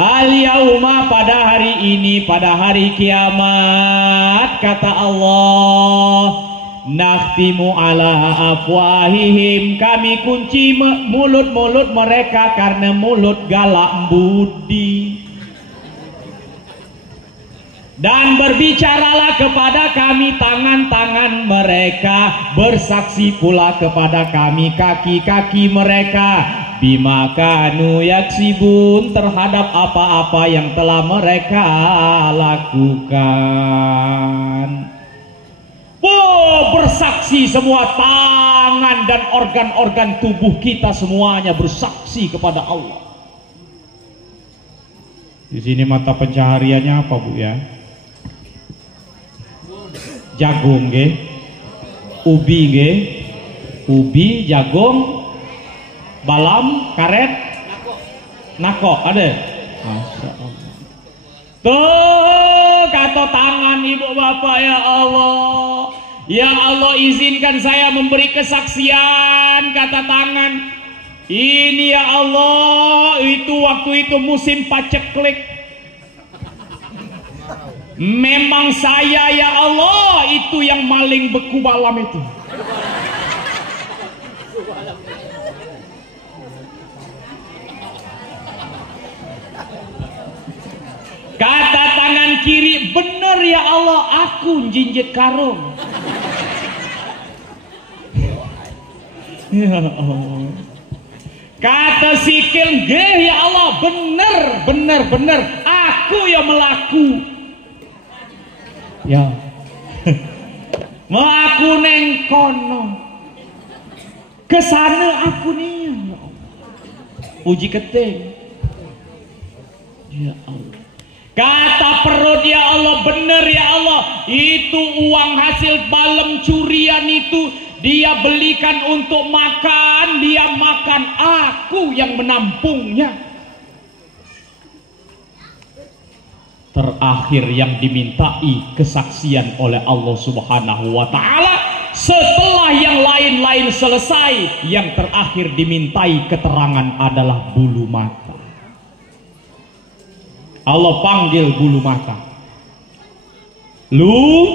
Al-yauma, pada hari ini, pada hari kiamat, kata Allah, nakhtimu ala afwahihim, kami kunci mulut-mulut mereka karena mulut galak budi. Dan berbicaralah kepada kami tangan-tangan mereka, bersaksi pula kepada kami kaki-kaki mereka, bima kanu yaksibun, terhadap apa-apa yang telah mereka lakukan. Bersaksi semua, tangan dan organ-organ tubuh kita semuanya bersaksi kepada Allah. Di sini mata pencahariannya apa, Bu, ya? Jagung, ubi, jagung, balam, karet, Nako ada. Masya Allah. Tuh kata tangan ibu bapak, ya Allah. Ya Allah, izinkan saya memberi kesaksian, kata tangan. Ini ya Allah, itu waktu itu musim paceklik. Memang saya ya Allah itu yang maling beku malam itu. Kata tangan kiri, bener ya Allah, aku jinjit karung. Ya Allah. Kata sikil, nggih ya Allah, bener, aku yang melaku. Ya. Melaku neng kono. Kesana aku nih. Ya Allah. Puji keting. Ya Allah. Kata perut, ya Allah, bener ya Allah, itu uang hasil balem curian itu dia belikan untuk makan, dia makan, aku yang menampungnya. Terakhir yang dimintai kesaksian oleh Allah Subhanahu wa Ta'ala, setelah yang lain-lain selesai, yang terakhir dimintai keterangan adalah bulu mata. Allah panggil bulu mata. Lu,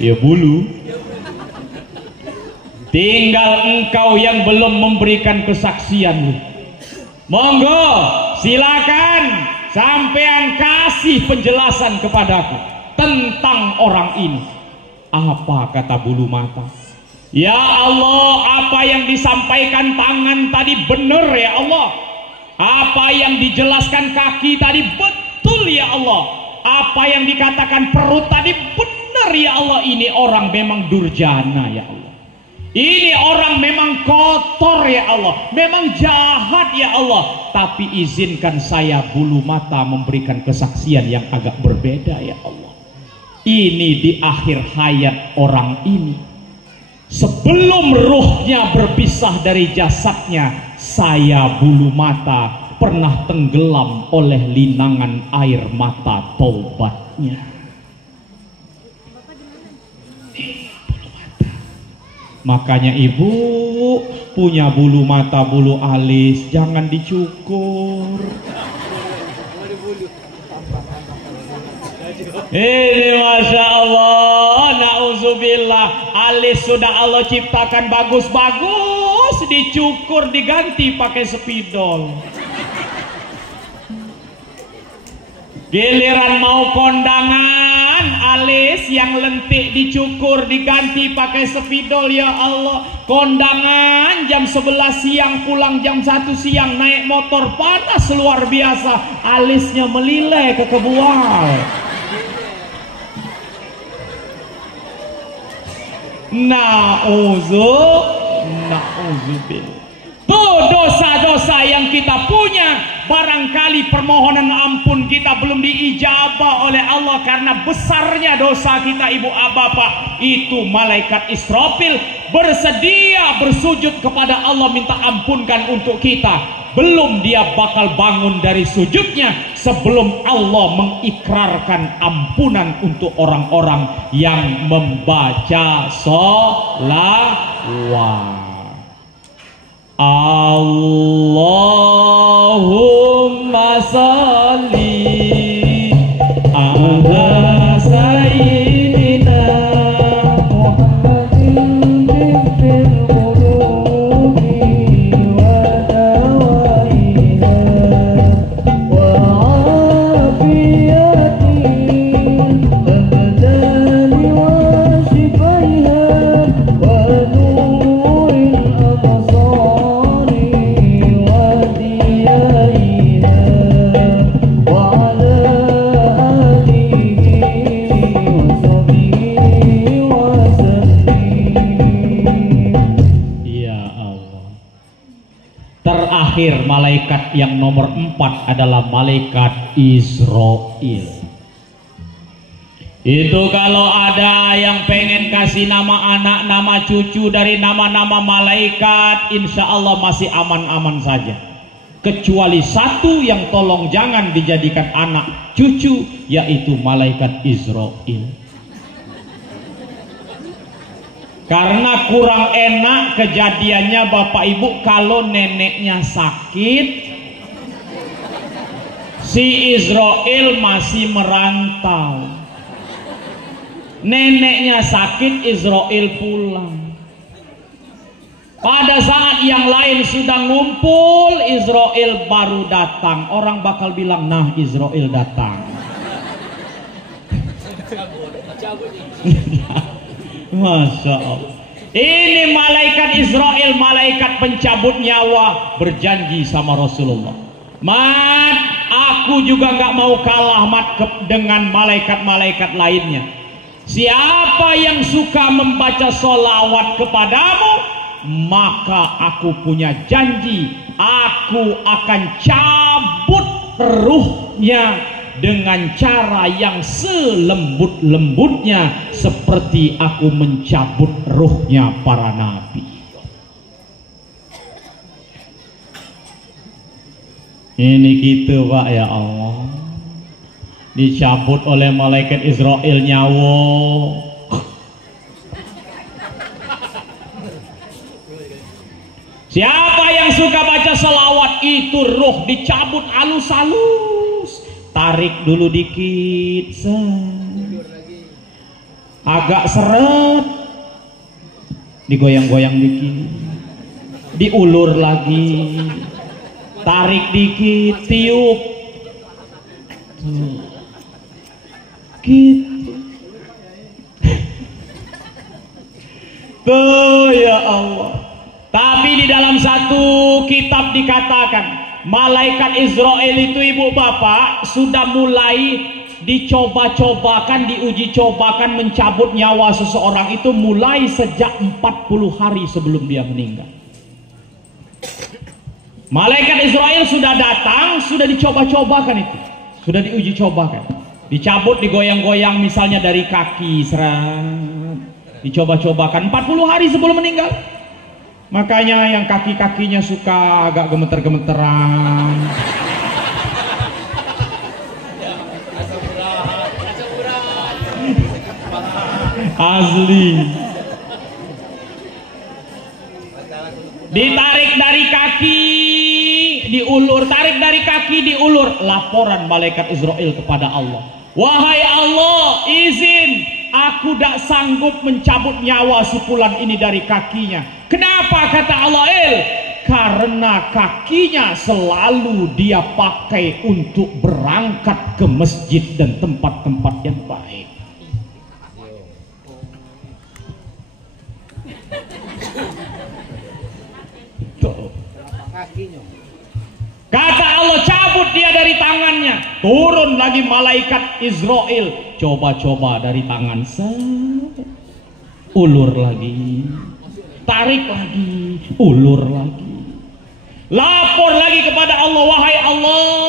ya bulu. Tinggal engkau yang belum memberikan kesaksian lu. Monggo, silakan sampean kasih penjelasan kepadaku tentang orang ini. Apa kata bulu mata? Ya Allah, apa yang disampaikan tangan tadi benar ya Allah. Apa yang dijelaskan kaki tadi betul ya Allah. Apa yang dikatakan perut tadi benar ya Allah. Ini orang memang durjana ya Allah. Ini orang memang kotor ya Allah. Memang jahat ya Allah. Tapi izinkan saya bulu mata memberikan kesaksian yang agak berbeda ya Allah. Ini di akhir hayat orang ini. Sebelum ruhnya berpisah dari jasadnya, saya bulu mata pernah tenggelam oleh linangan air mata taubatnya. Makanya ibu punya bulu mata, bulu alis, jangan dicukur. Ini Masya Allah, na'udzubillah, alis sudah Allah ciptakan bagus-bagus, dicukur diganti pakai spidol. Giliran mau kondangan, alis yang lentik dicukur diganti pakai spidol ya Allah. Kondangan jam 11 siang, pulang jam 1 siang, naik motor panas luar biasa, alisnya melilai ke kebual. Na'udzubillah. Tuh dosa-dosa yang kita punya, barangkali permohonan ampun kita belum diijabah oleh Allah karena besarnya dosa kita ibu bapak. Itu malaikat Israfil bersedia bersujud kepada Allah minta ampunkan untuk kita. Belum dia bakal bangun dari sujudnya sebelum Allah mengikrarkan ampunan untuk orang-orang yang membaca sholawat. Allahumma salli ala sayyidina Muhammadin fil qulubi wa dawaiha wa afiyati abdani wa shifaiha wa nuril absar. Terakhir malaikat yang nomor 4 adalah malaikat Israil. Itu kalau ada yang pengen kasih nama anak, nama cucu dari nama-nama malaikat, insya Allah masih aman-aman saja. kecuali satu yang tolong jangan dijadikan anak cucu, yaitu malaikat Israil. Karena kurang enak kejadiannya Bapak Ibu kalau neneknya sakit, si Israil masih merantau. Neneknya sakit, Israil pulang. Pada saat yang lain sudah ngumpul, Israil baru datang. Orang bakal bilang, nah Israil datang. Masya Allah. Ini malaikat Israil, malaikat pencabut nyawa, berjanji sama Rasulullah, Mat, aku juga gak mau kalah Mat dengan malaikat-malaikat lainnya. Siapa yang suka membaca sholawat kepadamu, maka aku punya janji, aku akan cabut ruhnya dengan cara yang selembut-lembutnya, seperti aku mencabut ruhnya para nabi. Ini gitu Pak, ya Allah, dicabut oleh malaikat Israil nyawa. Siapa yang suka baca selawat, itu ruh dicabut halus-halus. Tarik dulu dikit, agak seret, digoyang-goyang dikit, diulur lagi, tarik dikit, tiup, gitu. Tuh ya Allah. Tapi di dalam satu kitab dikatakan, malaikat Israil itu ibu bapak sudah mulai dicoba-cobakan, diuji cobakan mencabut nyawa seseorang itu mulai sejak 40 hari sebelum dia meninggal. Malaikat Israil sudah datang, sudah dicoba-cobakan itu, sudah diuji cobakan, dicabut, digoyang-goyang misalnya dari kaki, dicoba-cobakan 40 hari sebelum meninggal. Makanya yang kaki-kakinya suka agak gemeter-gemeteran, asli. Ditarik dari kaki, diulur, tarik dari kaki, diulur. Laporan malaikat Israil kepada Allah, wahai Allah, izin, aku tidak sanggup mencabut nyawa si fulan ini dari kakinya. Kenapa? Kata Allah, karena kakinya selalu dia pakai untuk berangkat ke masjid dan tempat-tempat yang baik. Kata Allah, cabut dia dari tangannya. Turun lagi malaikat Israil, coba-coba dari tangan saya, ulur lagi, tarik lagi, ulur lagi. Lapor lagi kepada Allah, wahai Allah,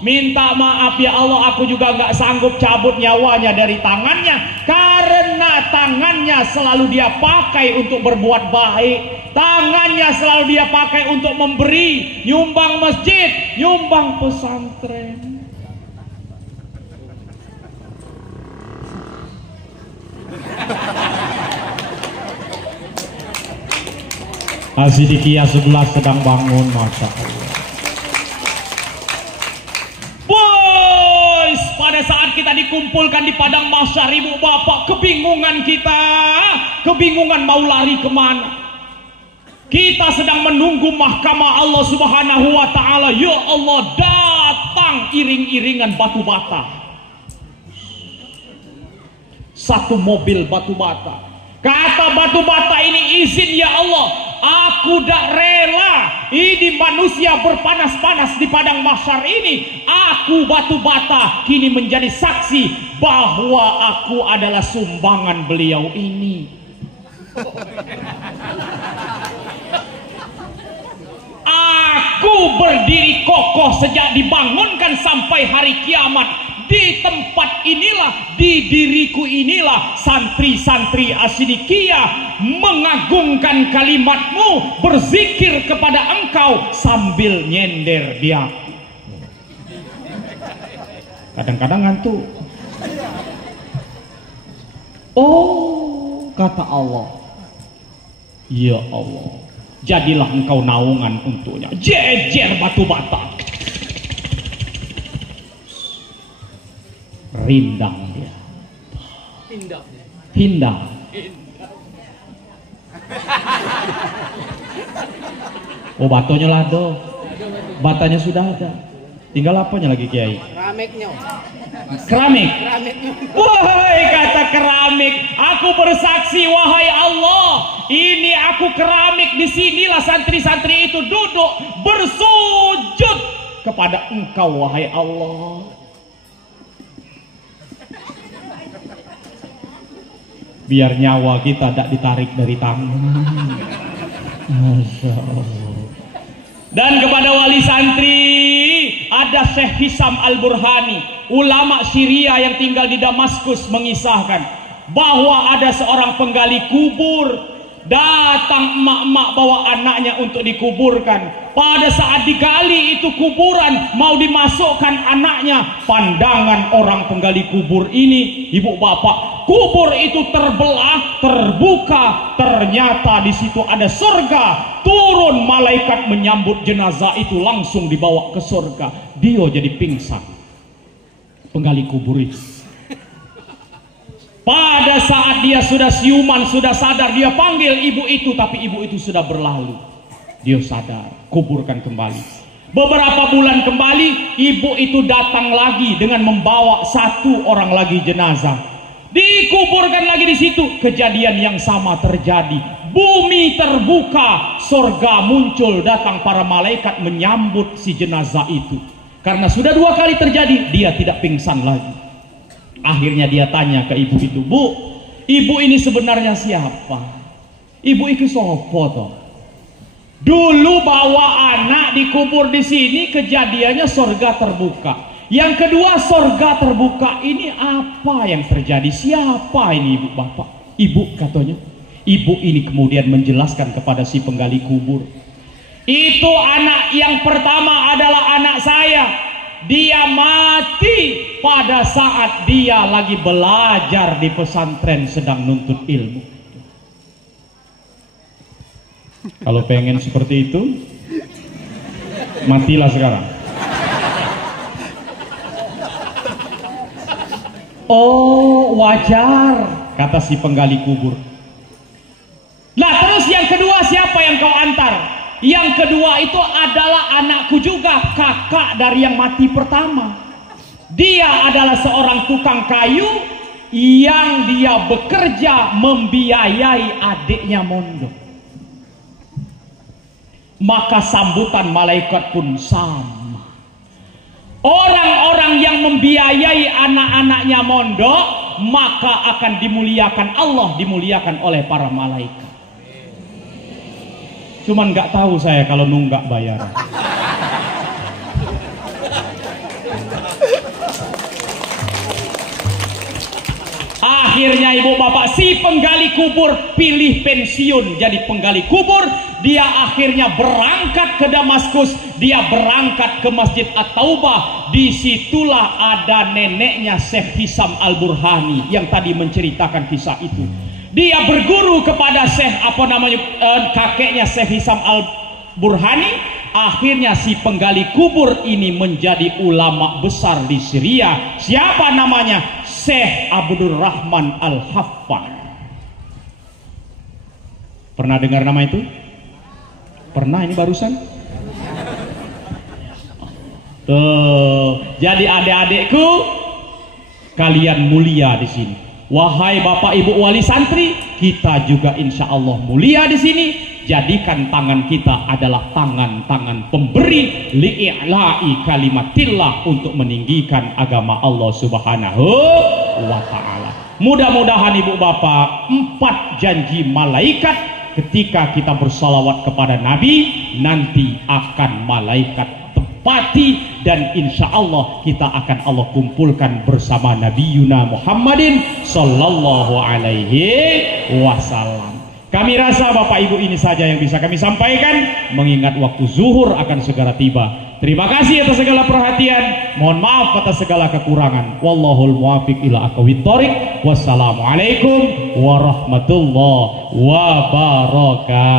minta maaf ya Allah, aku juga nggak sanggup cabut nyawanya dari tangannya, karena tangannya selalu dia pakai untuk berbuat baik, tangannya selalu dia pakai untuk memberi, nyumbang masjid, nyumbang pesantren. Asidikia sebelah sedang bangun, masya Allah. Boys, pada saat kita dikumpulkan di padang mahsyar, ibu bapak, kebingungan kita, kebingungan mau lari kemana. Kita sedang menunggu mahkamah Allah Subhanahu wa ta'ala. Ya Allah, datang iring-iringan batu bata, satu mobil batu bata. Kata batu bata ini, izin ya Allah, aku tidak rela ini manusia berpanas-panas di padang mahsyar ini. Aku batu bata kini menjadi saksi bahwa aku adalah sumbangan beliau ini. Aku berdiri kokoh sejak dibangunkan sampai hari kiamat. di tempat inilah, di diriku inilah santri-santri As-Siddiqiyah mengagungkan kalimatmu, berzikir kepada engkau sambil nyender di aku. Kadang-kadang ngantuk. Oh, kata Allah, ya Allah, jadilah engkau naungan untuknya. Jejer batu bata, rindang dia, pindah. Oh, batonya lado, batanya sudah ada, tinggal apanya lagi Kiai? Keramiknya. Keramik. Keramiknya. Wahai kata keramik, aku bersaksi wahai Allah, ini aku keramik, disinilah santri-santri itu duduk bersujud kepada engkau wahai Allah. Biar nyawa kita tidak ditarik dari tangan. Masya Allah. Dan kepada wali santri ada Syekh Hisam Al-Burhani, ulama Syria yang tinggal di Damaskus, mengisahkan bahwa ada seorang penggali kubur. Datang emak-emak bawa anaknya untuk dikuburkan. Pada saat digali itu kuburan, mau dimasukkan anaknya, pandangan orang penggali kubur ini, ibu bapak, kubur itu terbelah, terbuka, ternyata di situ ada surga. Turun malaikat menyambut jenazah itu, langsung dibawa ke surga. Dia jadi pingsan, penggali kubur itu. Pada saat dia sudah siuman, sudah sadar, dia panggil ibu itu, tapi ibu itu sudah berlalu. Dia sadar, kuburkan kembali. Beberapa bulan kembali, ibu itu datang lagi dengan membawa satu orang lagi jenazah. Dikuburkan lagi di situ, kejadian yang sama terjadi. Bumi terbuka, surga muncul, datang para malaikat menyambut si jenazah itu. Karena sudah 2 kali terjadi, dia tidak pingsan lagi. Akhirnya dia tanya ke ibu itu, Bu, ibu ini sebenarnya siapa? Ibu itu sopo toh? Dulu bawa anak dikubur di sini, kejadiannya surga terbuka. Yang kedua, surga terbuka ini apa yang terjadi? Siapa ini ibu bapak? Ibu katanya. Ibu ini kemudian menjelaskan kepada si penggali kubur. Itu anak yang pertama adalah anak saya. Dia mati pada saat dia lagi belajar di pesantren sedang nuntut ilmu. Kalau pengen seperti itu, matilah sekarang. Oh, wajar, kata si penggali kubur. Lah terus yang kedua siapa yang kau antar? Yang kedua itu adalah anakku juga, kakak dari yang mati pertama. Dia adalah seorang tukang kayu yang dia bekerja membiayai adiknya mondok. Maka sambutan malaikat pun sama. Orang-orang yang membiayai anak-anaknya mondok, maka akan dimuliakan Allah, dimuliakan oleh para malaikat. Cuman nggak tahu saya kalau nunggak bayaran. Akhirnya ibu bapak, si penggali kubur pilih pensiun jadi penggali kubur. Dia akhirnya berangkat ke Damaskus. Dia berangkat ke Masjid At-Taubah. Disitulah ada neneknya Syekh Hisam Al-Burhani yang tadi menceritakan kisah itu. Dia berguru kepada kakeknya Syekh Hisam Al-Burhani. Akhirnya si penggali kubur ini menjadi ulama besar di Syria. Siapa namanya? Syekh Abdul Rahman Al-Haffar. Pernah dengar nama itu? Pernah ini barusan? Tuh, jadi adik-adikku, kalian mulia di sini. Wahai bapak ibu wali santri, kita juga insya Allah mulia di sini. Jadikan tangan kita adalah tangan-tangan pemberi li'i'la'i kalimatillah, untuk meninggikan agama Allah Subhanahu wa ta'ala. Mudah-mudahan ibu bapak, 4 janji malaikat ketika kita bersalawat kepada Nabi nanti akan malaikat pati, dan insya Allah kita akan Allah kumpulkan bersama Nabi Yuna Muhammadin Sallallahu Alaihi Wasallam. Kami rasa Bapak Ibu ini saja yang bisa kami sampaikan, mengingat waktu zuhur akan segera tiba. Terima kasih atas segala perhatian, mohon maaf atas segala kekurangan. Wallahul muwafiq ila aqwamit thoriq. Wassalamualaikum warahmatullahi wabarakatuh.